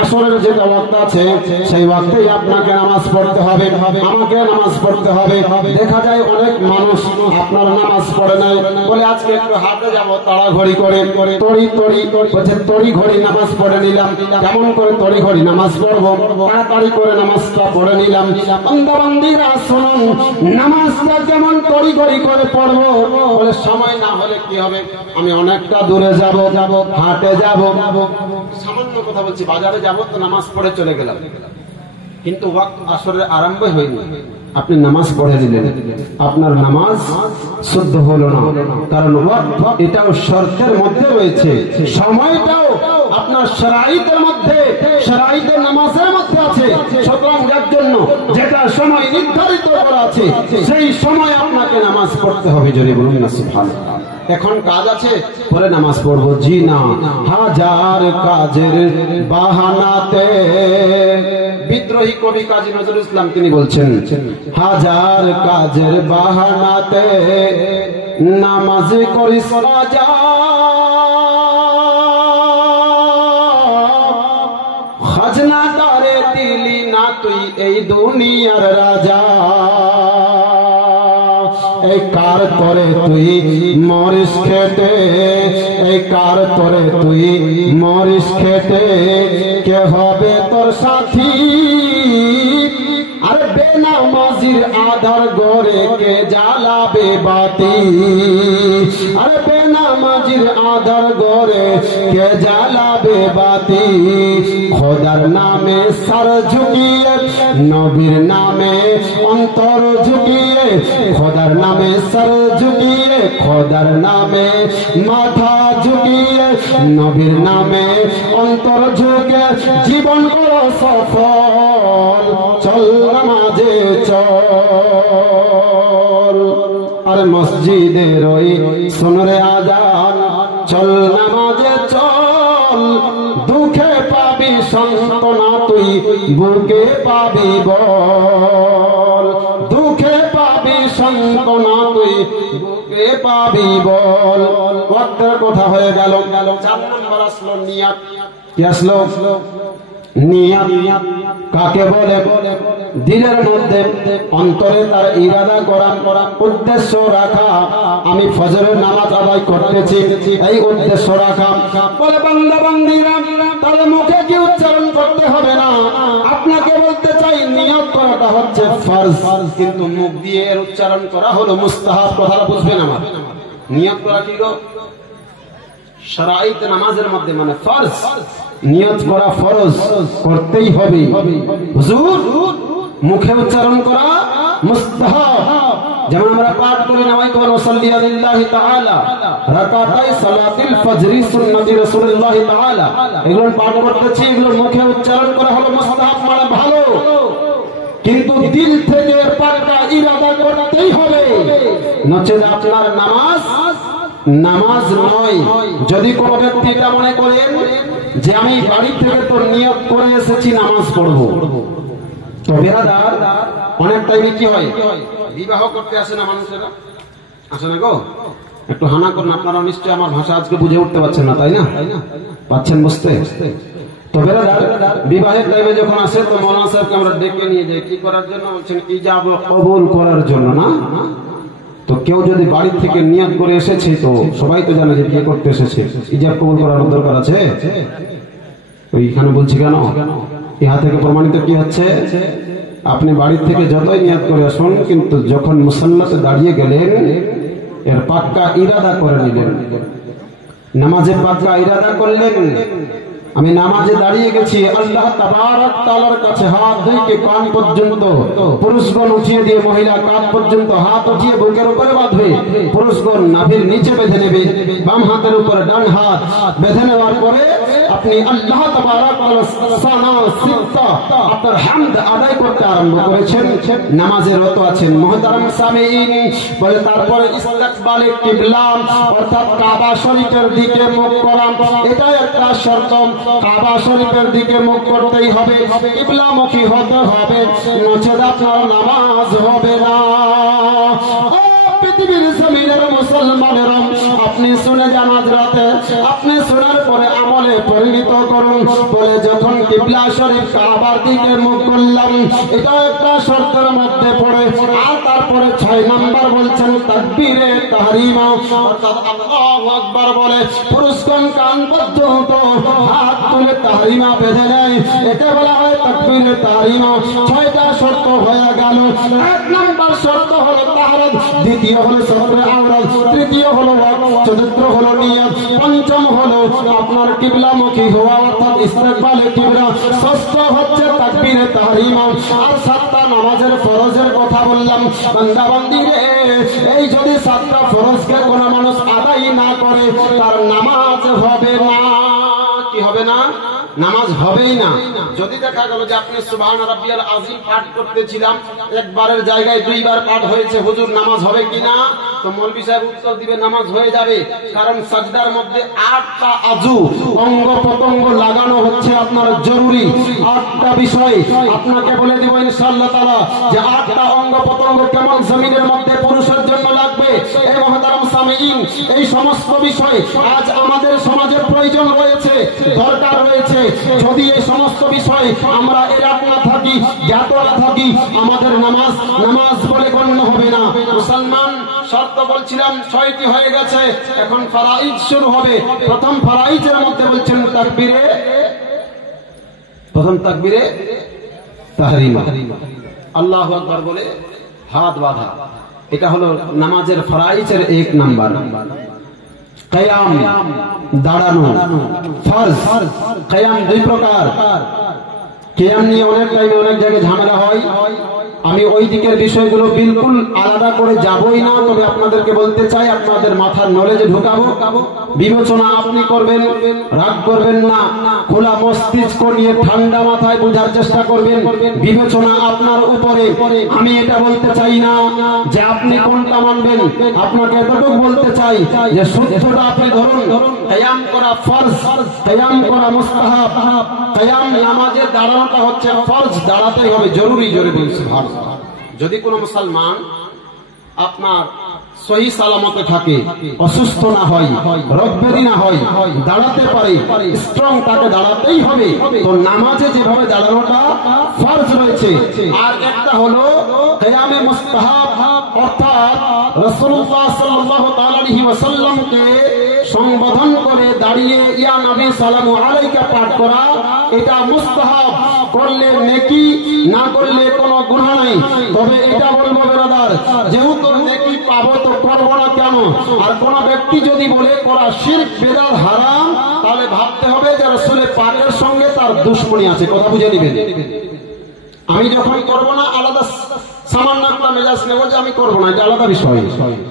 আসরের যেটা ওয়াক্ত আছে, সেই ওয়াক্তেই আপনাকে নামাজ পড়তে হবে, আমাকে নামাজ পড়তে হবে। দেখা যায় অনেক মানুষ আপনার নামাজ পড়ে নাই, বলে আজকে একটু হাটে যাবো, তাড়াঘড়ি করে তড়ি ঘড়ি নামাজ পড়ে নিলাম। কেমন করে তড়ি ঘড়ি নামাজ পড়বো? তাড়াতাড়ি করে নামাজটা পড়ে নিলাম। বান্দা বান্দীরা শুনুন, নামাজটা কেমন তড়ি ঘড়ি করে পড়বো? বলে সময় না হলে কি হবে? আমি অনেকটা দূরে যাব, হাটে যাব, সামান্য কথা বলছি, বাজারে যাব, তো নামাজ পড়ে চলে গেলাম, কিন্তু ওয়াক্ত আসরের আরম্ভ হয়নি, আপনি নামাজ পড়ে দিলেন, আপনার নামাজ শুদ্ধ হলো না। কারণ ওয়াক্ত এটাও শর্তের মধ্যে রয়েছে, সময়টাও আপনার শরাঈতের মধ্যে, শরাঈতে নামাজের মধ্যে আছে। সুতরাং এর জন্য যেটা সময় নির্ধারিত করা আছে সেই সময় আপনাকে নামাজ পড়তে হবে। যদি বলুন না সুবহানাল্লাহ। এখন কাজ আছে পরে নামাজ পড়বো, জি না, হাজার কাজের বাহানাতে। বিদ্রোহী কবি কাজী নজরুল ইসলাম তিনি বলছেন, হাজার কাজের বাহানাতে নামাজ করিস রাজা, খাজনা তারে দিলি না তুই এই দুনিয়ার রাজা। এই কার তরে তুই মরিস খেতে, এই কার তরে তুই মরিস খেতে, কে হবে তোর সাথী? আরে বেনামাজির আধার গড়ে কে জ্বালাবে বাতি? আরে বেনামাজির আধার গড়ে কে জ্বালাবে বাতি? খোদার নামে সর ঝুঁকিয়ে, নবীর নামে অন্তর ঝুঁকিয়ে, খোদার নামে সর ঝুঁকিয়ে, খোদার নামে মাথা ঝুঁকিয়ে, নবীর নামে অন্তর ঝুঁকে জীবন করো সফল। চল নামাজে চল, আরে মসজিদের ওই শুনরে আজান, চল নামাজে চল। দুঃখে পাবি সান্ত্বনা তুই বুকে পাবি বল, দুঃখে পাবি সান্ত্বনা তুই বুকে পাবি বল। ওয়াক্তের কথা হয়ে গেল। 4 নম্বর আসলো নিয়াত। কি আসলো? নিয়াত কাকে বলে? দিলের মধ্যে অন্তরে তার ইরাদা করা, উদ্দেশ্য রাখা। আমি ফজরের নামাজ আদায় করতেছি, এই উদ্দেশ্য রাখা। বলে বান্দা বান্দীরা, তাহলে মুখে কি উচ্চারণ করতে হবে না? আপনাকে বলতে চাই নিয়ত করাটা হচ্ছে ফরজ, কিন্তু মুখ দিয়ে এর উচ্চারণ করা হলো মুস্তাহাব। কথাটা বুঝবেন আমার? নিয়ত করা কি গো? শরাঈত নামাজের মধ্যে মানে ফরজ, নিয়ত করা ফরজ, করতেই হবে। হুজুর মুখে উচ্চারণ করা মুস্তাহাব। যেমন আমরা পাঠ করি নামাই কবর ওয়াসাল্লি আলাইহি তাআলা রাকাতাই সালাতুল ফজর সুন্নতি রাসূলুল্লাহ তাআলা, এগুলো পাঠ করতেছি, এগুলো মুখে উচ্চারণ করা হলো মুস্তাহাব মানে ভালো, কিন্তু দিল থেকে পাক্কা ইরাদা করতেই হবে, নচেত আপনার নামাজ নয়। যদি কোনো ব্যক্তি এটা মনে করেন যে আমি বাড়ি থেকে তো নিয়ত করে এসেছি নামাজ পড়বো, তো বেরাদার অনেক টাইমে কি হয়, বিবাহ করতে আসে না মানুষেরা, আসে না গো? একটু হানা করুন, আপনারা নিশ্চয়ই আমার ভাষা আজকে বুঝে উঠতে পারছেন না, তাই না? পাচ্ছেন বুঝতে? তো বেরাদার বিবাহের টাইমে যখন আসে তো মৌলানা সাহেবকে আমরা ডেকে নিয়ে যাই, কি করার জন্য? বলছেন ইজাব কবুল করার জন্য না। তো কেউ যদি বাড়ি থেকে নিয়ত করে এসেছে, তো সবাই তো জানে যে বিয়ে করতে এসেছে, ইজাব কবুল করার দরকার আছে? ওইখানে বলছি কেন? ইহা থেকে প্রমাণিত কি হচ্ছে? আপনি বাড়ি থেকে যতই নিয়ত করে আসুন, কিন্তু যখন মুসাল্লাতে দাঁড়িয়ে গেলেন এর পাক্কা ইরাদা করে নিলেন, নামাজে পাক্কা ইরাদা করলেন, আমি নামাজে দাঁড়িয়ে গেছি, আল্লাহ তাবারক তাআলার কাছে হাত ধুইকে কান পর্যন্ত, পুরুষগণ উঠিয়ে দিয়ে মহিলা কাঁধ পর্যন্ত হাত উঠিয়ে বুকের উপরে বাঁধবে, পুরুষগণ নাভির নিচে বেঁধে নেবে, বাম হাতের উপরে ডান হাত বেঁধে নেওয়ার পরে আপনি আল্লাহ তাবারক তাআলার সানা সিফা আপনার হামদ আদায় করতে আরম্ভ করেছেন, নামাজে রত আছেন। মুহতারাম সামিঈন, বলে তারপরে ইস্তিকবালে কিবলা অর্থাৎ কাবা শরীফের দিকে মুখ করা, এটা একটা শর্ত। কাবা শরীফের দিকে মুখ করতেই হবে, কিবলামুখী হতে হবে, নচেত আপনার নামাজ হবে না। পৃথিবীর জমিনের মুসলমানেরা, আপনি শুনে যান আজ রাতে, আপনি শোনার পরে আমলে পরিণত করুন। বলে যখন কিবলা শরীফ কাবার দিকে মুখ করলাম, এটা একটা শর্তের মধ্যে পড়ে। আর তারপরে 6 নাম্বার বলছেন তাকবীরে তাহরিমা, অর্থাৎ আল্লাহু আকবার বলে পুরুষগণ কান পর্যন্ত হাত তুলে তাহরিমা বেঁধে নেয়, এটা বলা হয় তাকবীরে তাহরিমা। 6টা শর্ত হয়ে গেল। 1 নাম্বার শর্ত হলো তাহরিম, দ্বিতীয় হলো সতরে আওরাত, তৃতীয় হলো ওয়াকফ, চতুর্থ হলো নিয়ত, পঞ্চম হলো আপনার কিবলামুখী হওয়া অর্থাৎ ইস্তিকবালে কিবলা, ষষ্ঠ হচ্ছে তাকবীরে তাহরিমা। আর 7টা নামাজের ফরজের কথা বললাম। বান্দা বান্দীরে, এই যদি 7টা ফরজকে কোনো মানুষ আদায় না করে তার নামাজ হবে না। কি হবে না? নামাজ হবেই না। যদি দেখা গেল যে আপনি সুবহান রাব্বিয়াল আযীম পাঠ করতেছিলাম, একবারের জায়গায় দুইবার পাঠ হয়েছে, হুজুর নামাজ হবে কিনা? তো মৌলভী সাহেব উত্তর দিবে নামাজ হয়ে যাবে, কারণ সাজদার মধ্যে 8টা আযু অঙ্গ প্রত্যঙ্গ লাগানো হচ্ছে আপনার জরুরি। 8টা বিষয় আপনাকে বলে দিব ইনশাআল্লাহ তাআলা যে 8টা অঙ্গ প্রত্যঙ্গ কেমন জমিনের মধ্যে পুরুষের জন্য লাগবে। এই মুহতারাম সামিঈন, এই সমস্ত বিষয় আজ আমাদের সমাজে প্রয়োজন রয়েছে, দরকার রয়েছে। যদি এই সমস্ত বিষয় আমরা এরাক না থাকি, জ্ঞাত না থাকি, আমাদের নামাজ নামাজ বলে গণ্য হবে না। মুসলমান শর্ত বলছিলাম 6টি হয়ে গেছে, এখন ফরাইজ শুরু হবে। প্রথম ফরাইজের মধ্যে বলছেন তাকবীরে, প্রথম তাকবীরে তাহরিমা, আল্লাহু আকবার বলে হাত বাঁধা, এটা হলো নামাজের ফরাইজের 1 নাম্বার। কিয়াম দাঁড়ানো ফরজ। কিয়াম 2 প্রকার। কিয়াম নিয়ে অনেক টাইমে অনেক জায়গায় ঝামেলা হয়, আমি ওই দিকের বিষয়গুলো বিলকুল আলাদা করে যাবই না, তবে আপনাদেরকে বলতে চাই, আপনাদের মাথার নলেজে ঢুকাবো। বিবেচনা আপনি করবেন, রাগ করবেন না, খোলা মস্তিষ্ক নিয়ে ঠান্ডা মাথায় বোঝার চেষ্টা করবেন। বিবেচনা আপনার উপরে। আমি এটা বলতে চাই না যে আপনি কোনটা মানবেন, আপনাকে এতটুকু বলতে চাই যে সূত্রটা আপনি ধরুন। কিয়াম করা ফরজ, কিয়াম করা মুস্তাহাব। কিয়াম নামাজে দাঁড়ানোটা হচ্ছে ফরজ, দাঁড়াতেই হবে, জরুরি। জোরে বলছি। যদি কোনো মুসলমান আপনার সহি সালামতে থাকে, অসুস্থ না হয়, রোগব্যাধি না হয়, দাঁড়াতে পারে, স্ট্রং, তাকে দাঁড়াতেই হবে। তো নামাজে যেভাবে দাঁড়ানোটা ফরজ রয়েছে। আর একটা হলো কিয়ামে মুস্তাহাব, অর্থাৎ রাসূলুল্লাহ সাল্লাল্লাহু তাআলা আলাইহি ওয়াসাল্লামকে সম্বোধন করে দাঁড়িয়ে ইয়া নবী সালামু আলাইকা পাঠ করা, এটা মুস্তাহাব। করলে নেকি, না করলে কোনো গুনাহ নাই। তবে এটা বলবো ব্রাদার, যেহেতু নেকি পাবো তো করবো না কেন? আর কোন ব্যক্তি যদি বলে করা শিরক, বেদাত, হারাম, তাহলে ভাবতে হবে যে রাসূলের পাকের সঙ্গে তার দুশমনি আছে। কথা বুঝে নেবেন। আমি যখন করবো না, আলাদা সামান্য একটা মেজাজ নেব যে আমি করবো না, এটা আলাদা বিষয়।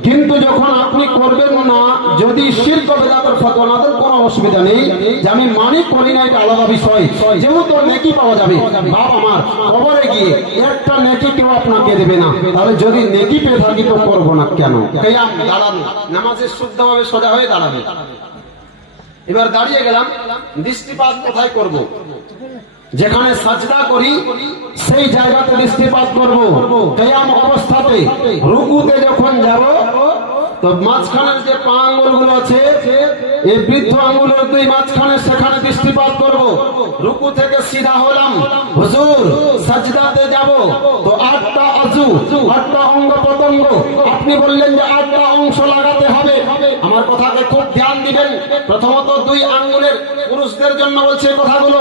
কিন্তু যখন আপনি করবেন না, যদি শিরক বেদাতের ফতোয়া না দেন, কোনো অসুবিধা নেই, যে আমি মানি করি না, এটা আলাদা বিষয়। যেহেতু নেকি পাওয়া যাবে, বাপ আমার কবরে গিয়ে একটা নেকি কেউ আপনাকে দেবে না, তাহলে যদি নেকি পেয়ে থাকি তো করবো না কেন? কিয়াম দাঁড়ানো, নামাজে শুদ্ধভাবে সোজা হয়ে দাঁড়াবে। এবার দাঁড়িয়ে গেলাম, দৃষ্টিপাত কোথায় করব? যেখানে সাজদা করি সেই জায়গাতে দৃষ্টিপাত করব। কিয়াম অবস্থাতে রুকুতে যখন যাব, তো মাঝখানের যে পা আঙ্গুলগুলো আছে, এই বৃদ্ধ আঙ্গুলের 2 মাঝখানে, সেখানে দৃষ্টিপাত করব। রুকু থেকে সিধা হলাম, হুজুর সাজদাতে যাব, তো 8টা আযু, 8টা অঙ্গ প্রত্যঙ্গ। আপনি বললেন যে 8টা অংশ লাগাতে হবে। আমার কথাকে খুব ধ্যান দিবেন। প্রথমত 2 আঙ্গুলের, পুরুষদের জন্য বলছে কথাগুলো,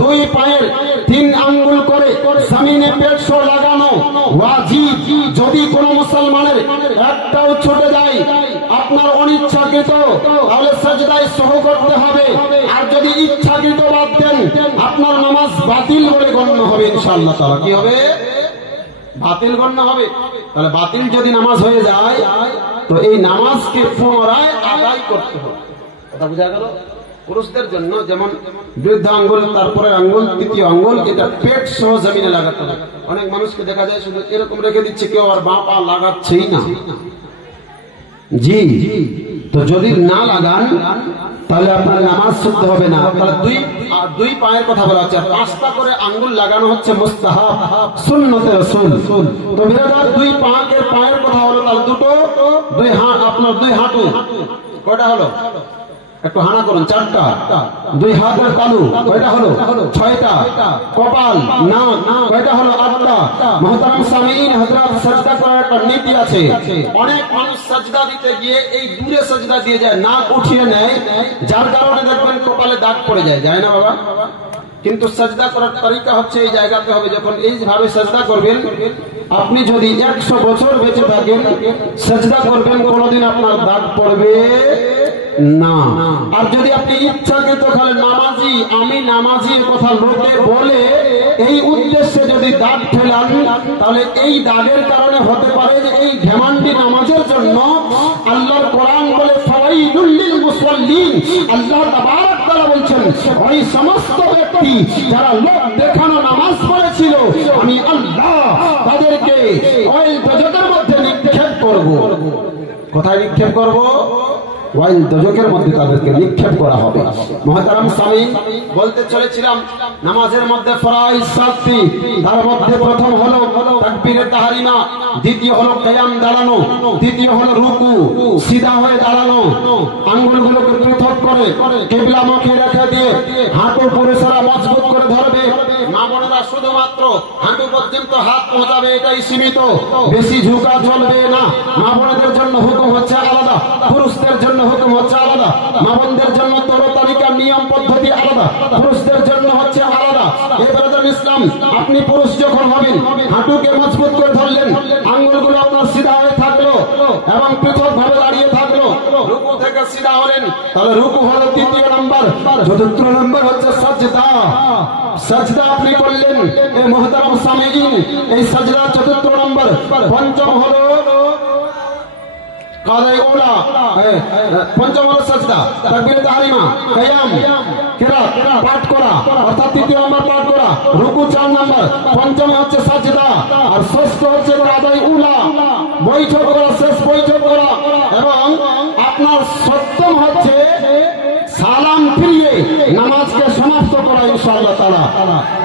2 পায়ের 3 আঙ্গুল করে জমিনে পেটসো লাগানো ওয়াজিব। যদি কোনো মুসলমানের একটাও ছুটে যায় আপনার অনিচ্ছাকৃত, তাহলে সাজদায় সহ করতে হবে। আর যদি ইচ্ছাকৃত বাদ দেন, আপনার নামাজ বাতিল বলে গণ্য হবে ইনশাআল্লাহ তাআলা। কি হবে? বাতিল গণ্য হবে। তাহলে বাতিল যদি নামাজ হয়ে যায়, তো এই নামাজকে পুনরায় আদায় করতে হবে। কথা বোঝা গেল? পুরুষদের জন্য যেমন বৃদ্ধ আঙ্গুল, তারপরে আঙ্গুল, তৃতীয় আঙ্গুল, এটা পেট সহ জমিনে লাগাতে হবে। অনেক মানুষকে দেখা যায় শুধু এরকম রেখে দিচ্ছে, কেউ আর বাঁ পা লাগাচ্ছেই না। জি, তো যদি না লাগান তাহলে আপনার নামাজ শুদ্ধ হবে না। তাহলে 2 পায়ের কথা বলা হচ্ছে, 5টা করে আঙ্গুল লাগানো হচ্ছে মুস্তাহাব, সুন্নতে রাসূল। তো বিরাদার 2 পায়ের কথা হলো, তাহলে 2 হাত, আপনার 2 হাঁটু, কয়টা হলো? একটু হানা করুন, 4টা। 2 হাতের তালু, কয়টা হলো? 6টা। কপাল, নাক, কয়টা হলো? 8টা। মুহতারাম সামিঈন হযরত, সাজদা করার একটা নীতি আছে। অনেক মানুষ সাজদা দিতে গিয়ে এই দূরে সাজদা দিয়ে যায়, নাক উঠিয়ে নেয়, যার কারণে দেখবেন কপালে দাগ পড়ে যায়। যায় না বাবা? কিন্তু সাজদা করার তরিকা হচ্ছে এই জায়গাতে হবে। যখন এইভাবে সাজদা করবেন, আপনি যদি 100 বছর বেঁচে থাকেন, সাজদা করবেন, কোনোদিন আপনার দাগ পড়বে না। আর যদি আপনি ইচ্ছাকৃত খালি নামাজি, আমি নামাজি কথা লোকে বলে এই উদ্দেশ্যে যদি দাগ ফেলান, তাহলে এই দাগের কারণে হতে পারে যে এই ঘেমান্ডি নামাজের জন্য আল্লাহর কোরআন বলে ফাওয়াইলুল লিল মুসাল্লিন, আল্লাহ তাবারক তাআলা বলছেন ওই সমস্ত ব্যক্তি যারা লোক দেখানো নামাজ পড়েছিল আমি আল্লাহ তাদেরকে ওই দোজখের মধ্যে নিক্ষেপ করব। কোথায় নিক্ষেপ করব? ওই দোজখের মধ্যে তাদেরকে নিক্ষেপ করা হবে। মুহতারাম সামিন, বলতে চলেছিলাম নামাজের মধ্যে ফরাইজ সাতটি, তার মধ্যে প্রথম হলো তাকবীরে তাহরিমা, দ্বিতীয় হলো কিয়াম দাঁড়ানো, তৃতীয় হলো রুকু সিধা হয়ে দাঁড়ানো, আঙ্গুলগুলোকে পৃথক করে কিবলামুখী রেখে দিয়ে হাঁটু পুরুষেরা মজবুত করে ধরবে, মা বোনেরা শুধুমাত্র হাঁটু পর্যন্ত হাত পৌঁছাবে, এটাই সীমিত, বেশি ঝুঁকা চলবে না। মা বোনেদের জন্য হুকুম হচ্ছে আলাদা, পুরুষদের জন্য হুকুম হচ্ছে আলাদা। মা বোনদের জন্য তরিকার নিয়ম পদ্ধতি আলাদা, পুরুষদের জন্য হচ্ছে আলাদা। এবারে ইসলাম, আপনি পুরুষ যখন হবেন হাঁটুকে মজবুত করে ধরলেন, আঙ্গুলগুলো আপনার সিধা হয়ে থাকলো এবং পৃথক ভাবে দাঁড়িয়ে থাকলো, রুকু থেকে সিধা হলেন, তাহলে রুকু হলো তৃতীয় নাম্বার। চতুর্থ নাম্বার হচ্ছে সাজদা। সাজদা আপনি করলেন, এই মুহতারাম সামিঈন, এই সাজদা চতুর্থ নাম্বার। পঞ্চম হলো কাদায়ুলা, পঞ্চম হলো সাজদা, তাকবীরে তাহরিমা, কিয়াম, কিরাত পাঠ করা, অর্থাৎ তৃতীয় নাম্বার পাঠ করা, রুকু 4 নাম্বার, পঞ্চম হচ্ছে সাজদা, আর ষষ্ঠ হচ্ছে কাদায়ুলা, বৈঠক করা, শেষ বৈঠক করা, এবং আপনার সপ্তম হচ্ছে সালাম ফিরিয়ে নামাজকে সমাপ্ত করা ইনশাআল্লাহ তাআলা।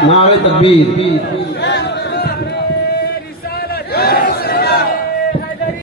নারে তাকবীর।